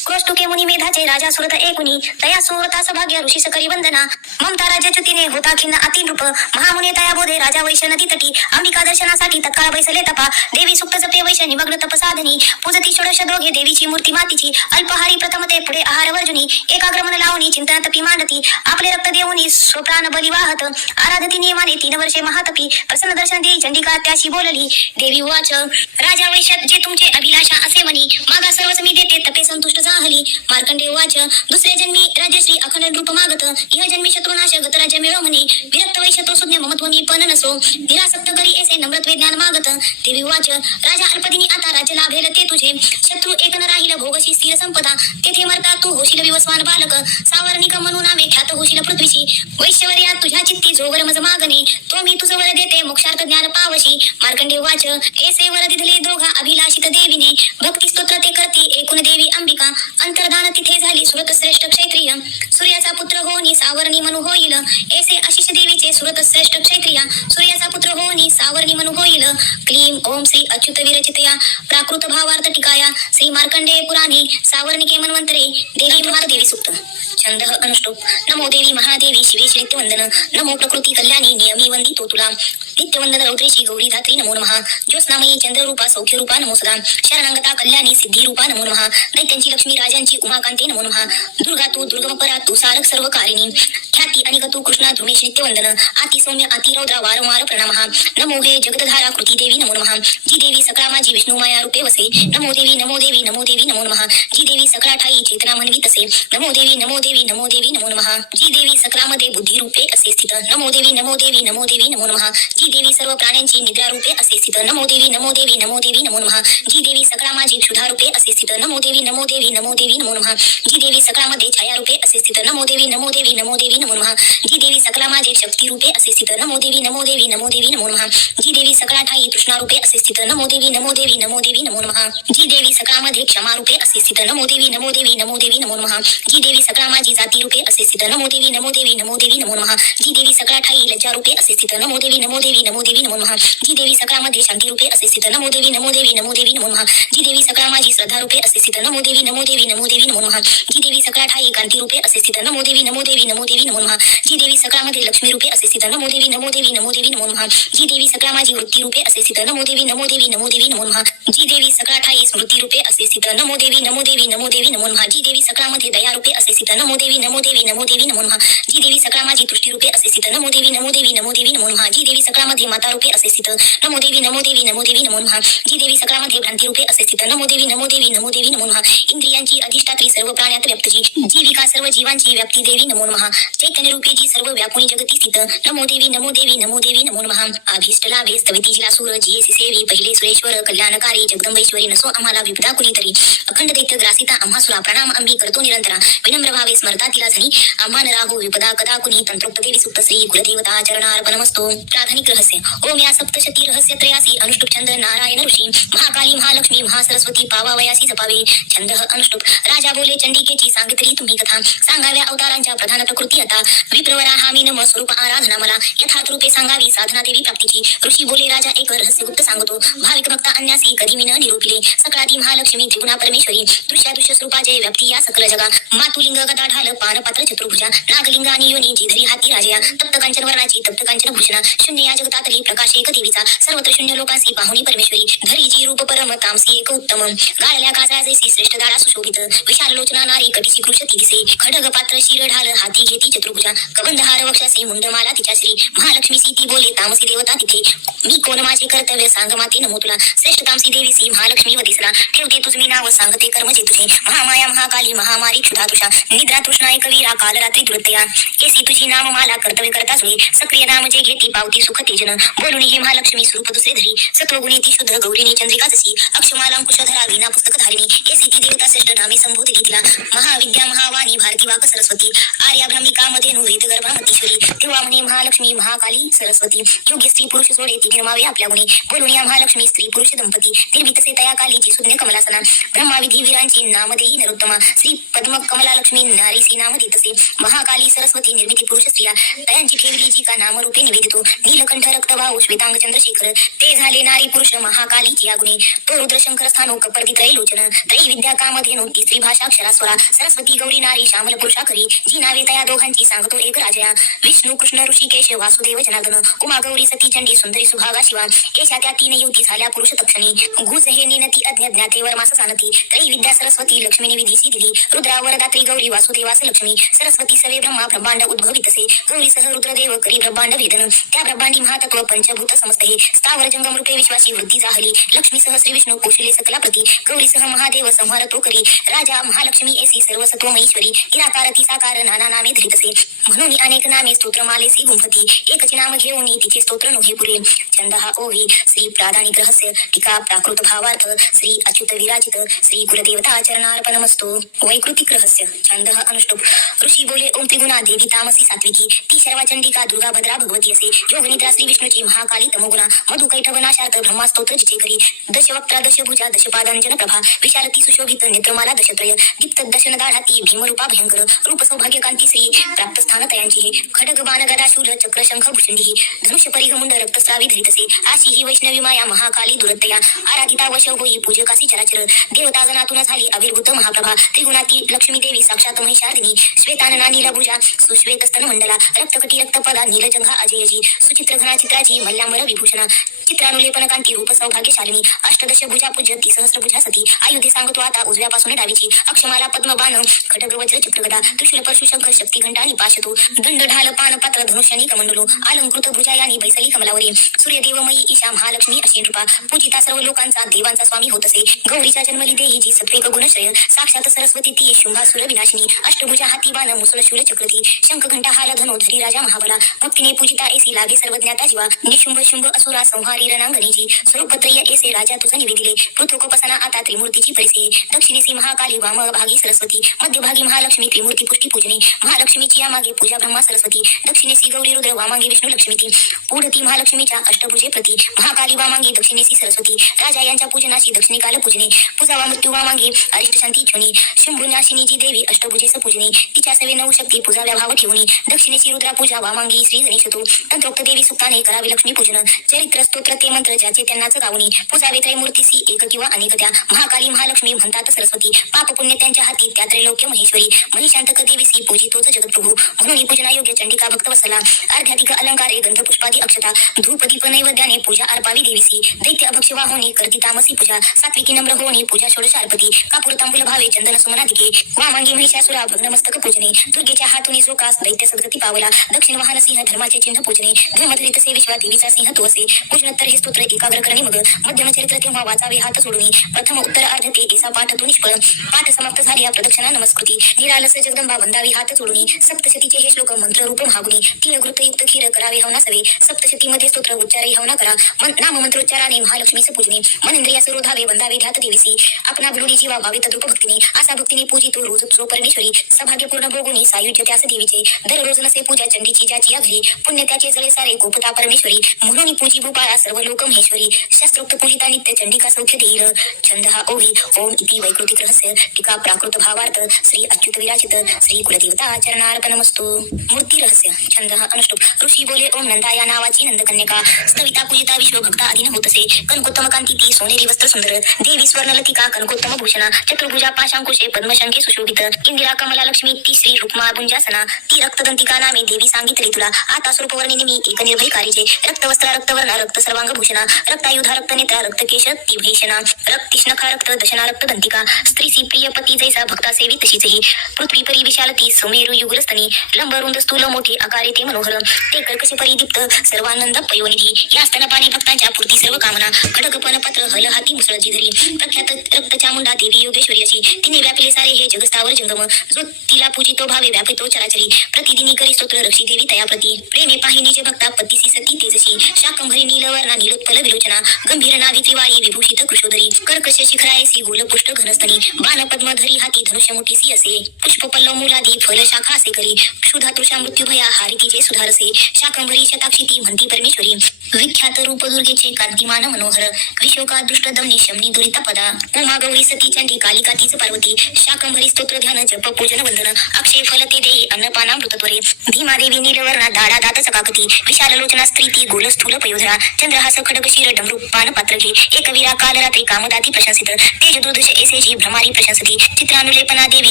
क्रोस्तुके मुनी मेधाचे राजा सुरत एकुनी तया सुरता सभाग्य ऋषी सकरी वंदना ममता राज्यच्युतीने होता खिन्न अतिनृप महामुने तया बोधे राजा वैश नदी तटी अंबिका दर्शनासाठी तत्काळ बैसले तपा देवी सुक्त जपे वैश निमग्न तपसाधनी पूजती षोडश दोघे देवीची मूर्ती मातीची अल्पहारी प्रथमते पुढे आहार वर्जुनी एकाग्र मन लावणी चिंतन तपी मांडती आपले रक्त देऊनी स्वप्राण बलिवाह पाहत आराधती नियमाने 3 वर्षे महातपी प्रसन्न दर्शन देई चंडिका त्याशी बोलली. देवी उवाच, राजा वैश्यात जे तुमचे अभिलाषा असे म्हणी, मागा सर्वच मी देते तपे संतुष्ट झाली. मार्कंडे उवाच, दुसऱ्या जन्मी राज्यश्री अखंड रूप मागत, इह जन्मी शत्रुनाश गत राज्य मिळव म्हणे. विरक्त वैश्य तो सुज्ञ ममत्व मी पण नसो, निरासक्त करी ऐसे नम्रत्वे ज्ञान मागत. देवी उवाच, राजा अल्पदिनी आता राज्य लाभेल ते तुझे, शत्रू एक न राहील भोगशी स्थिर संपदा. तेथे मरता तू होशील विवस्वान बालक, सावर्णिक म्हणून नामे ख्यात होशील पृथ्वीशी. वैश्यवर्या तुझ्या चित्ती जोवर मज मागणे, तो मी तुझ वर देते मोक्षार्थ ज्ञान पावशी. मार्कंडे उवाच, ऐसे वर दिधले दोघा अभिलाषित देवीने, भक्ती स्तोत्र ते करती एकूण देवी अंबिका. अंतर्धान तिथे झाली सुरत श्रेष्ठ क्षत्रिय, सूर्याचा पुत्र होनी सावर्णी मनु होईल. ऐसे आशिष देवीचे सुरत श्रेष्ठ क्षत्रिय, सूर्याचा पुत्र होनी सावर्णी मनु होईल. क्लीम ओम श्री अच्युत विरचितया प्राकृत भावार्थ टिकाया श्री मार्कंडे पुराणे सावर्णिके मन्वंतरे देवी महादेवी सुक्त. छंद अनुष्टुप. नमो देवी महादेवी शिवेश नित्यवंदन, नमो प्रकृती कल्याणी नियमी वंदितो तुला. नित्यवंदन रौद्रेशी गौरी धात्री नमो नमः. ज्योत्स्नामयी चंद्ररूपा सौख्यरूपा नमो सदा. शरणांगता कल्याणी सिद्धिरूपा नमो नमः. दैत्यांची लक्ष्मी राजांची उमाकांते नमो नमः. दुर्गा तू दुर्गमपरा तू सारक सर्व कारिणी, ख्याती अनिक तू कृष्णा धृमेश नित्यवंदन. अति सौम्य अति रौद्रा वारंवार प्रणामः. नमो हे जगदधारा कृती देवी नमो नमः. जी देवी सकळा माझी विष्णू माया रूपे वसे, नमो देवी नमो देवी नमो देवी नमो नमः. जी देवी सकळा ठाई चेतना म्हणवी तसे, नमो देवी नमो देवी नमो देवी नमो नमः. जी देवी सकळामध्ये बुद्धी रूपे असे स्थित, नमो देवी नमो देवी नमो देवी नमो नमः. जी देवी सर्व प्राण्यांची निद्रा रूपे असे स्थित, नमो देवी नमो देवी नमो देवी नमो नमः. जी देवी सकळा माझी क्षुधा रूपे असे स्थित, नमो देवी नमो देवी नमो देवी नमो नमः. जी देवी सकळामध्ये छाया रूपे असे स्थित, नमो देवी नमो देवी नमो देवी नमो नमः. जी देवी सकळा माझे शक्ती रूपे असे स्थित, नमो देवी नमो देवी नमो देवी नमो नमः. जी देवी सकळा ठाई तृष्णा रूपे असे स्थित, नमो देवी नमो देवी नमो देवी नमो नमः. जी देवी सकळामध्ये क्षमा रूपे असे स्थित, नमो देवी नमो देवी नमो देवी नमो नमः. जी देवी सकळा माझी जाती रूपे असे स्थित, नमो देवी नमो देवी नमो देवी नमो नमः. जी देवी सकळा ठाई लज्जा रूपे असे स्थित, नमो देवी नमो देवी नमो देवी नमो नमः. जी देवी सकळामध्ये शांती रूपे असे स्थित, नमो देवी नमो देवी नमो देवी नमो नमः. जी देवी सकळा माझी श्रद्धा रूपे असे स्थित, नमो देवी नमो देवी नमो देवी नमो नमः. जी देवी सकळा ठाई कांती रूपे असे स्थित, नमो देवी नमो देवी नमो देवी नमो नमः. जी देवी सकळामध्ये लक्ष्मी रूपे असे स्थित, नमो देवी नमो देवी नमो देवी नमो नमः. जी देवी सकळा माझी वृत्ती रूपे असे स्थित, नमो देवी नमो देवी नमो देवी नमो नमः. जी देवी सकळा ठाई स्मृती रूपे असे स्थित, नमो देवी नमो देवी नमो देवी नमो नमः. जी देवी सकळामध्ये दया रूपे असे स्थित, नमो देवी नमो देवी नमो देवी नमो नमः. जी देवी सकळा माझी तुष्टी रूपे असे स्थित, नमो देवी नमो देवी नमो देवी नमो नमः. जी देवी सकळामध्ये माता रूपे असे स्थित, नमो देवी नमो देवी नमो देवी नमो नमः. जी देवी सकळामध्ये भ्रांती रूपे असे स्थित, नमो देवी नमो देवी नमो देवी नमो नमः. इंद्रियांची अधिष्ठात्री सर्व प्राण्यात व्याप्तची, जीविका सर्व जीवांची व्याप्ती देवी नमो नमः. चैतन्य रूपे जी सर्व व्यापुनी जगती स्थित, नमो देवी नमो देवी नमो देवी नमो नमः. अभीष्ट लाभे स्तविती जिलासूर जियेसी सेवी पहिले सुरेश्वर कल्याणकारी जगदंबेश्वरी नसो आम्हाला विपदा कुणीतरी. अखंड दैत्य ग्रासिता आम्हा सुरा प्रणाम अंबी करतो निरंतरा. विनम्र भावे स्मरता तिला झणी आम्हा न राहो विपदा कदा कुणी. तंत्रोक्त देवी सुक्त श्री कुलदेवता चरणार्पणमस्तु. प्राथमिक रहस्य. ओम या सप्तशती रहस्य त्रयासी अनुष्टुप छंद नारायण ऋषी महाकाली महालक्ष्मी महासरस्वती पावावयासी जपावे. छंद अनुष्टुप. राजा बोले चंडिकेची सांगितली तुम्ही कथा, सांगाव्या अवतारांच्या प्रधान प्रकृती आता. विप्रवरा हा मी नम स्वरूप आराधना मला, यथार्थ रूपे सांगावी साधना देवी प्राप्तीची. ऋषी बोले राजा एक रहस्य गुप्त सांगतो, भाविक भक्ता अन्यासी कधी मी न निरूपिले. सकळादी महालक्ष्मी त्रिगुणा परमेश्वरी, दृश्यादृश्य स्वरूपाचे व्याप्ती या सकल जगा. मातुलिंग गदा ढाल पानपात्र चतुर्भुजा, नागलिंग आणि योनी जी धरी हाती राजया. तप्त कांचन वर्णाची तप्त कांचन भूषणा, शून्य या जगतातली प्रकाश एक देवीचा. सर्वत्र शून्य लोकांसी पाहुणी परमेश्वरी, धरीची रूप परम तामसी एक उत्तम. गाळल्या काजळाचे श्रेष्ठ दाडा सुशोभित, विशाल लोचना नारी कटीची कृषती दिसे. खडग पात्र शिर ढाल हाती घेती चतुर्भुजा, कबंधहार वक्षासे मुंडमाला तिच्या श्री. महालक्ष्मी सी बोले तामसी देवता तिथे, मी कोण माझे कर्तव्य सांग माते नमो तुला. श्रेष्ठ तामसी देवी सी महालक्ष्मी वदिसला, ठेवते तुझ मी नाव सांगते कर्म जे तुझे. महामाया महाकाली महामारी क्षुधा तुषा, निद्रा तृष्णा एक वीरा काल रात्री दुरतया. केसी तुझी नाम मला कर्तव्य करता जुळे, सक्रिय नाम जे घेती पावती सुख तेजन. बोलून ही महालक्ष्मी स्वरूप दुसरे धरी, सत्वगुणी ती शुद्ध गौरीनी चंद्रिका जशी. अक्षमालांकुश धरा विना पुस्तक धारिणी, केसी ती देवता श्रेष्ठ नामे संबोधी तिला. महाविद्या महावाणी भारती वाक सरस्वती, आर्या भ्रमिकामध्ये नु वेद गर्भामतीश्वरी. तेव्हा म्हणे महालक्ष्मी महाकाली सरस्वती, योग्य स्त्री पुरुष जोडे ती निर्मावे आपल्या गुणी. बोलून या महालक्ष्मी स्त्री पुरुष दंपती, निर्मितसे तया कालीची सुज्ञ कमलासना. ब्रह्माविधी वीरांची नाम देई नरोत्तमा, श्री पद्म कमला लक्ष्मी नारीसी नाम देतसे. महाकाली सरस्वती निर्मिती पुरुष स्त्रिया, तयांची ठेवली जी का नाम रूपे निवेदितो. नीलकंठ रक्तभाऊ श्वेतांग चंद्रशेखर, ते झाले नारी पुरुष महाकालीची आगुणे. तो रुद्रशंकर स्थानो कपर्दी त्रैलोचन, त्रैविद्या कामधेनु तिसरी भाषा अक्षरास्वरा. सरस्वती गौरी नारी श्यामल पुरुषा खरी, जी नावे तया दोघांची सांगतो एक राजया. विष्णू कृष्ण ऋषिकेश वासुदेव जनार्दन, उमा गौरी सती चंडी सुंदरी सुभागा शिवा. एशा त्या तीन युवती झाल्या पुरुष तक्षणी, गुज हे नेनती अज्ञातेवर मास सानती त्रैविद्या सरस्वती लक्ष्मीने विधीसी दिली रुद्रा वरदात्री गौरी वासुदेवास लक्ष्मी सरस्वती सवे ब्रह्मा ब्रह्मांड उद्भवितसे गौरीसह रुद्रदेव करी ब्रह्मांड वेदन त्या ब्रह्मांडी महातत्व पंचभूत समस्त हे स्थावर जंगम रूपे विश्वाची वृद्धी जाहली लक्ष्मीसह श्री विष्णू कुशले सकला प्रती गौरीसह महादेव संहार तो करी राजा महालक्ष्मी एसी सर्वसत्वमैश्वरी निराकारती साकार नाना नामे धरितसे म्हणून अनेक नामे स्तोत्रमालेसी गुंफती एकच नाम घेऊन तिचे स्तोत्र नोहे पुरे छंद हा ओही श्री प्रादानिक रहस्य टीका प्राकृत भावार्थ श्री अच्युत विराजित श्री कुलदेवता चरणार्पणमस्तु वैकृतिक रहस्य छंद अनुष्टुप ऋषी बोले ओम त्रिगुणा देवी तामसी सात्विकी ती सर्वा चंडिका दुर्गा भद्रा भगवती असे योग निद्रा श्री विष्णूची महाकाली तमोगुणा मधु कैठवनाशार्थ ब्रह्मास्तोत्र जिचे करी दशवक्त्रा दशभुजा दशपादांजन प्रभा विशालती सुशोभित नेत्रमाला दशत्रय दीप्त दशन दाढाती भीमरूपा भयंकर रूप सौभाग्य कांती श्री प्राप्त स्थान तयांची हे खडग बाण गदा शूल चक्र शंख भूषंडी ही धनुष्य परिघमुंड रक्तस्रावी धरितसे अशी ही वैष्णवी माया महाकाली दुरतया आराधिता वश होई पूजकासी चराचर देवता गणातून झाली आविर्भूत महाप्रभा त्रिगुणाती लक्ष्मी देवी साक्षात महिषार्दिनी श्वेतानना नीलभुजा सुश्वेत स्तन मंडला रक्तकटी रक्तपदा नीलजंघा अजयजी सुचित्र घना चित्राची मल्लांबर विभूषणा चित्रानुलेपन कांती रूप सौभाग्यशालिनी अष्टदश भुजा पूज्यती सहस्रभुजा सती आयुधे सांगतो आता उजव्यापासून डावीची अक्षमाला पद्मबाण खडग वज्र चित्रगदा त्रिशूल परशु शंख शक्ती घंटा आणि पाशतो दंड ढाल पान पात्र धनुष्यानी कमंडलो अलंकृत भुजा यानी बैसली कमलावरी सूर्यदेवमयी ईशा महालक्ष्मी अशी रूपा पूजिता सर्व लोकांचा देवांचा स्वामी होत असे गौरीच्या जन्मली देही जी सत्वेक गुणश्रय साक्षात सरस्वती ती शुंभासुर विनाशिनी अष्टभुजा हाती बाण मुसळ शूल चक्रती शंख घंटा हाल धनो धरी राजा महाबला भक्तीने पूजिता एसी लागे सर्वज्ञाता जीवा निशुंभ शुंभ असुरा संहारी रणांगणीची स्वरूपत्रय एसे राजा तुझा निवेदिले पृथोकोपसना आता त्रिमूर्तीची परिसे दक्षिणेसी महाकाली वाम भागी सरस्वती मध्यभागी महालक्ष्मी त्रिमूर्ती पुष्टी पूजने महालक्ष्मीची यामागे पूजा ब्रह्मा सरस्वती दक्षिणेसी गौरी रुद्र वामांगी विष्णू लक्ष्मी ती पुढती महालक्ष्मीच्या अष्टभुजे प्रती महाकाली वामांगी दक्षिणेसी सरस्वती राजा यांच्या पूजनाशी दक्षिणेकाल पूजने पूजावा मृत्यू वामांगी अरिष्ट शांती ठेवणी शंभुनाशिनी जी देवी अष्टभुजेस पूजने तिच्या सेवे नऊ शक्ती पूजाव्या भाव ठेवणी दक्षिणेची रुद्रा पूजा वामांगी श्री गणेशतो तंत्रोक्त देवी सुक्ताने करावे लक्ष्मी पूजन चरित्र स्तोत्र ते मंत्र ज्याचे त्यांनाच गावणी पूजावे त्रैमूर्तीसी एक किंवा अनेक त्या महाकाली महालक्ष्मी म्हणतात सरस्वती पाप पुण्य त्यांच्या हाती त्या त्रैलोक्य महेश्वरी महिशांतक देवीसी पूजितोच जगतप्रभू म्हणून पूजना योग्य चंडिका भक्त वसला अर्ध्याधिक अलंकारे गंध पुष्पादी अक्षता धूप दीप नैवेद्याने पूजा अर्पावी देवीसी दैत्य अभक्ष वाहोनी करती तामसी पूजा सात्विकी नम्र होणी पूजा षोडशार्पती कापूर तांबूल भावे चंदन सुमनाधिके वामांगी महिषासुरा भग्नमस्तक पूजने दुर्गेच्या हातूनी जोकास दैत्य सद्गती पावला दक्षिण वाहन सिंह धर्माचे चिन्ह पूजने धर्मधरित से विश्वा देवीचा सिंह तो असे पूजनोत्तर हे स्तोत्र एकाग्र करणे मग मध्यम चरित्र तेव्हा वाचावे हात सोडून प्रथम उत्तर अर्ध ते एसा पाठ तो निष्फळ पाठ समाप्त झाली या प्रदक्षिणा नमस्कृती निरालस जगदंबा वंदावी हात सोडून सप्तशतीचे हे श्लोक मंत्र रूप महागुणी तिळघृतयुक्त खीर करावे हवना सवे सप्तशतीमध्ये स्तोत्र उच्चारही हवना करा नाम मंत्रोच्चाराने महालक्ष्मीचे पूजने मनेंद्रिया रोधावे वंदावे ध्यात देवीसी आपणा बिडुडी जीवा भावे तद्रूप भक्तीने असा भक्तीने पूजितो रोज सो परमेश्वरी सभाग्यपूर्ण भोगुनी सायुज्य त्यास देवीचे दररोज नसे पूजा चंडीची ज्याची घरी पुण्य त्याचे जळे सारे गोपता परमेश्वरी म्हणून पूजी भूपाळा सर्व लोक महेश्वरी शास्त्रोक्त पूजिता नित्य चंडिका सौख्य देईल छंद हा ओही ओम इति वैकृतिक रहस्य टीका प्राकृत भावार्थ श्री अच्युत विराजित श्री कुलदेवता चरणार्पणमस्तु मूर्ती रहस्य छंद हा अनुष्टुप ऋषी बोले ओम नंदा या नावाची नंदकन्यका स्तविता पूजिता विश्वभक्ता अधीन होत असे कनकोत्तम कांती ती सोनेरी वस्त्र सुंदर देवी स्वर्णलतिका कनकोत्तम भूषणा चतुर्भुजा पाशांकुशे पद्मशंके सुशोभित इंदिरा कमला लक्ष्मी ती श्री रुक्मा भुंजासना ती रक्तदंतिका नामे देवी सांगितले तुला आता स्वरूपवर्णिनी मी एक निर्भय कारीचे रक्तवस्त्रा रक्तवर्णा रक्त सर्वांग भूषणा रक्तायुधा रक्तनेत्रा रक्तकेश ती भैषणा रक्तिष्णखा रक्त दशना रक्तदंतिका स्त्रीसी प्रिय पती जैसा भक्ता सेवी तशीच ही पृथ्वी परी विशालती सुमेरु युगलस्तनी लंबरुंद स्थूल मोठे आकारे ते मनोहर ते कर्कश परिदीप्त सर्वानंद पयोनिधी या स्तनपाणी भक्तांच्या पूर्ती सर्व कामना खडगपन पत्र हल हाती मुसळ जिधरी प्रख्यात रक्तचामुंडा देवी योगेश्वरी अशी तिने व्यापले सारे हे जगस्तावर जंगम जो तिला पूजितो भावे व्यापितो चराचरी प्रतिदिनी करी स्तोत्र रक्षी देवी तयाप्रती प्रेमे पाहिनी जे भक्ता पतीसी सती तेजशी शाकंभरी नीलवर्णा नीलोत्पल विलोचना गंभीर नाभी त्रिवाळी विभूषित कृशोदरी कर्कश शिखरायसी गोलपुष्ट घनस्तनी बाण पद्मधरी हाती धनुष्य मोठीसी असे पुष्प पल्लव मूलादी फल शाखा असे करी क्षुधा तृषा मृत्यूभया हारितीचे सुधारसे शाकंभरी शताक्षी ती म्हणती परमेश्वरी विख्यात रूप दुर्गेचे कांतिमान मनोहर विशोका दृष्ट दमनी शमनी दुरिता पदा उमा गौरी सती चंडी कालिका तीच पार्वती शाकंभरी स्तोत्र ध्यान जप पूजन वंदन अक्षय फल ते देई अन्नपानामृतत्वरे भीमा देवी नीलवर्णा दाडा दात चकाकती विशाल लोचना स्त्री ती गोल स्थूल पयोधरा चंद्रहास खडग शिर डमरू पान पात्रघे एकवीरा काल रात्री कामदाती प्रशंसित तेज दुर्दश एसेजी भ्रमारी प्रशंसती चित्रानुलेपना देवी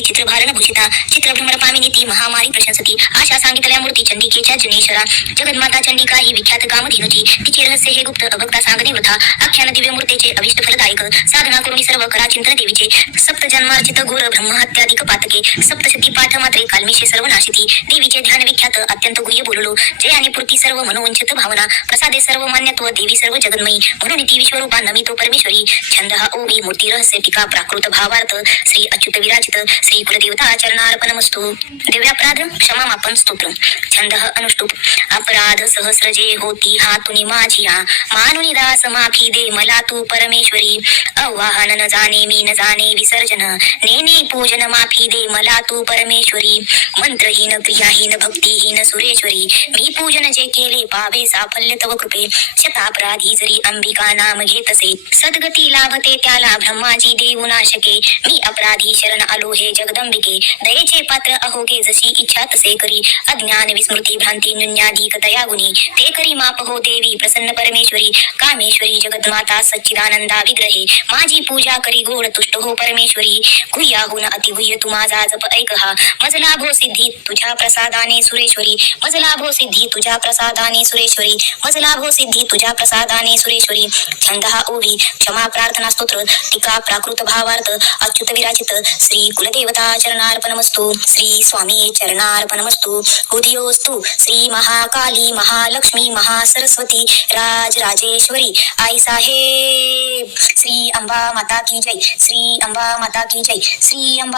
चित्रभारण भूषिता चित्रभ्रमर पामिनी ती महामारी प्रशंसती आशा सांगितल्या मूर्ती चंडिकेच्या जनेश्वरा जगन्माता चंडिका ही विख्यात कामधेनुची तिचे रहस्य हे गुप्त अभक्ता सांगणे वृथा. आख्यान दिव्य मूर्तेचे अभिष्ट फलदायक. साधना करून सर्व करा चिंतन देवीचे. सप्त जन्मार्चित घोर ब्रह्महत्याधिक पातके. सप्तशती पाठ मात्रे कालमिशे सर्व नाशिती. देवीचे ध्यान विख्यात अत्यंत गुह्य बोललो. जय आणि पूर्ती सर्व मनोवंचित भावना. प्रसादे सर्व मान्यत्व देवी सर्व जगन्मयी. म्हणून ती विश्वरूपा नमितो परमेश्वरी. छंद हा ओवी मूर्ती रहस्य टीका प्राकृत भावार्थ. श्री अच्युत विराजित श्री कुलदेवता चरणार्पणमस्तु. दिव्यापराध क्षमामापन स्तोत्र. छंद अनुष्टुप. अपराध सहस्र जे होती हातुनी माझिया. मानुनी दास माफी दे मला तू परमेश्वरी. आवाहन न जाणे मी न जाणे विसर्जन. नेने पूजन माफी दे मला तू परमेश्वरी. मंत्रहीन क्रियाहीन भक्तिहीन सुरेश्वरी. मी पूजन जे केले पावे साफल्य तव कृपे. शतापराधी जरी अंबिका नाम घेतसे. सद्गती लाभते त्याला ब्रह्माजी देऊ नाशके. मी अपराधी शरण आलो हे जगदंबिके. दयेचे पात्र अहोगे जशी इच्छा तसे करी. अज्ञान विस्मृती भ्रांती न्यून्याधिक दयागुणी. ते करी माप हो देवी प्रसन्न परमेश्वरी. कामेश्वरी जगन्माता सच्चिदानंदा विग्रहे. माझी पूजा करी गोड तुष्ट हो परमेश्वरी. गुह्याहून अतिगुह्य तू माझा जप ऐक हा. मज लाभो सिद्धी तुझ्या प्रसादाने सुरेश्वरी. मज लाभो सिद्धी तुझ्या प्रसादाने सुरेश्वरी. मज लाभो सिद्धी तुझ्या प्रसादाने सुरेश्वरी. छंद हा ओवी क्षमा प्रार्थना स्तोत्र. टीका प्राकृत भावार्थ. अच्युत विराजित श्री कुलदेवता चरणार्पणमस्तु. श्री स्वामी चरणार्पणमस्तु. उदयोस्तु श्री महाकाली महालक्ष्मी महासरस्वती राजराजेश्वरी आई साहेब. श्री अंबा माता की जय. श्री अंबा माता की जय. श्री अंबा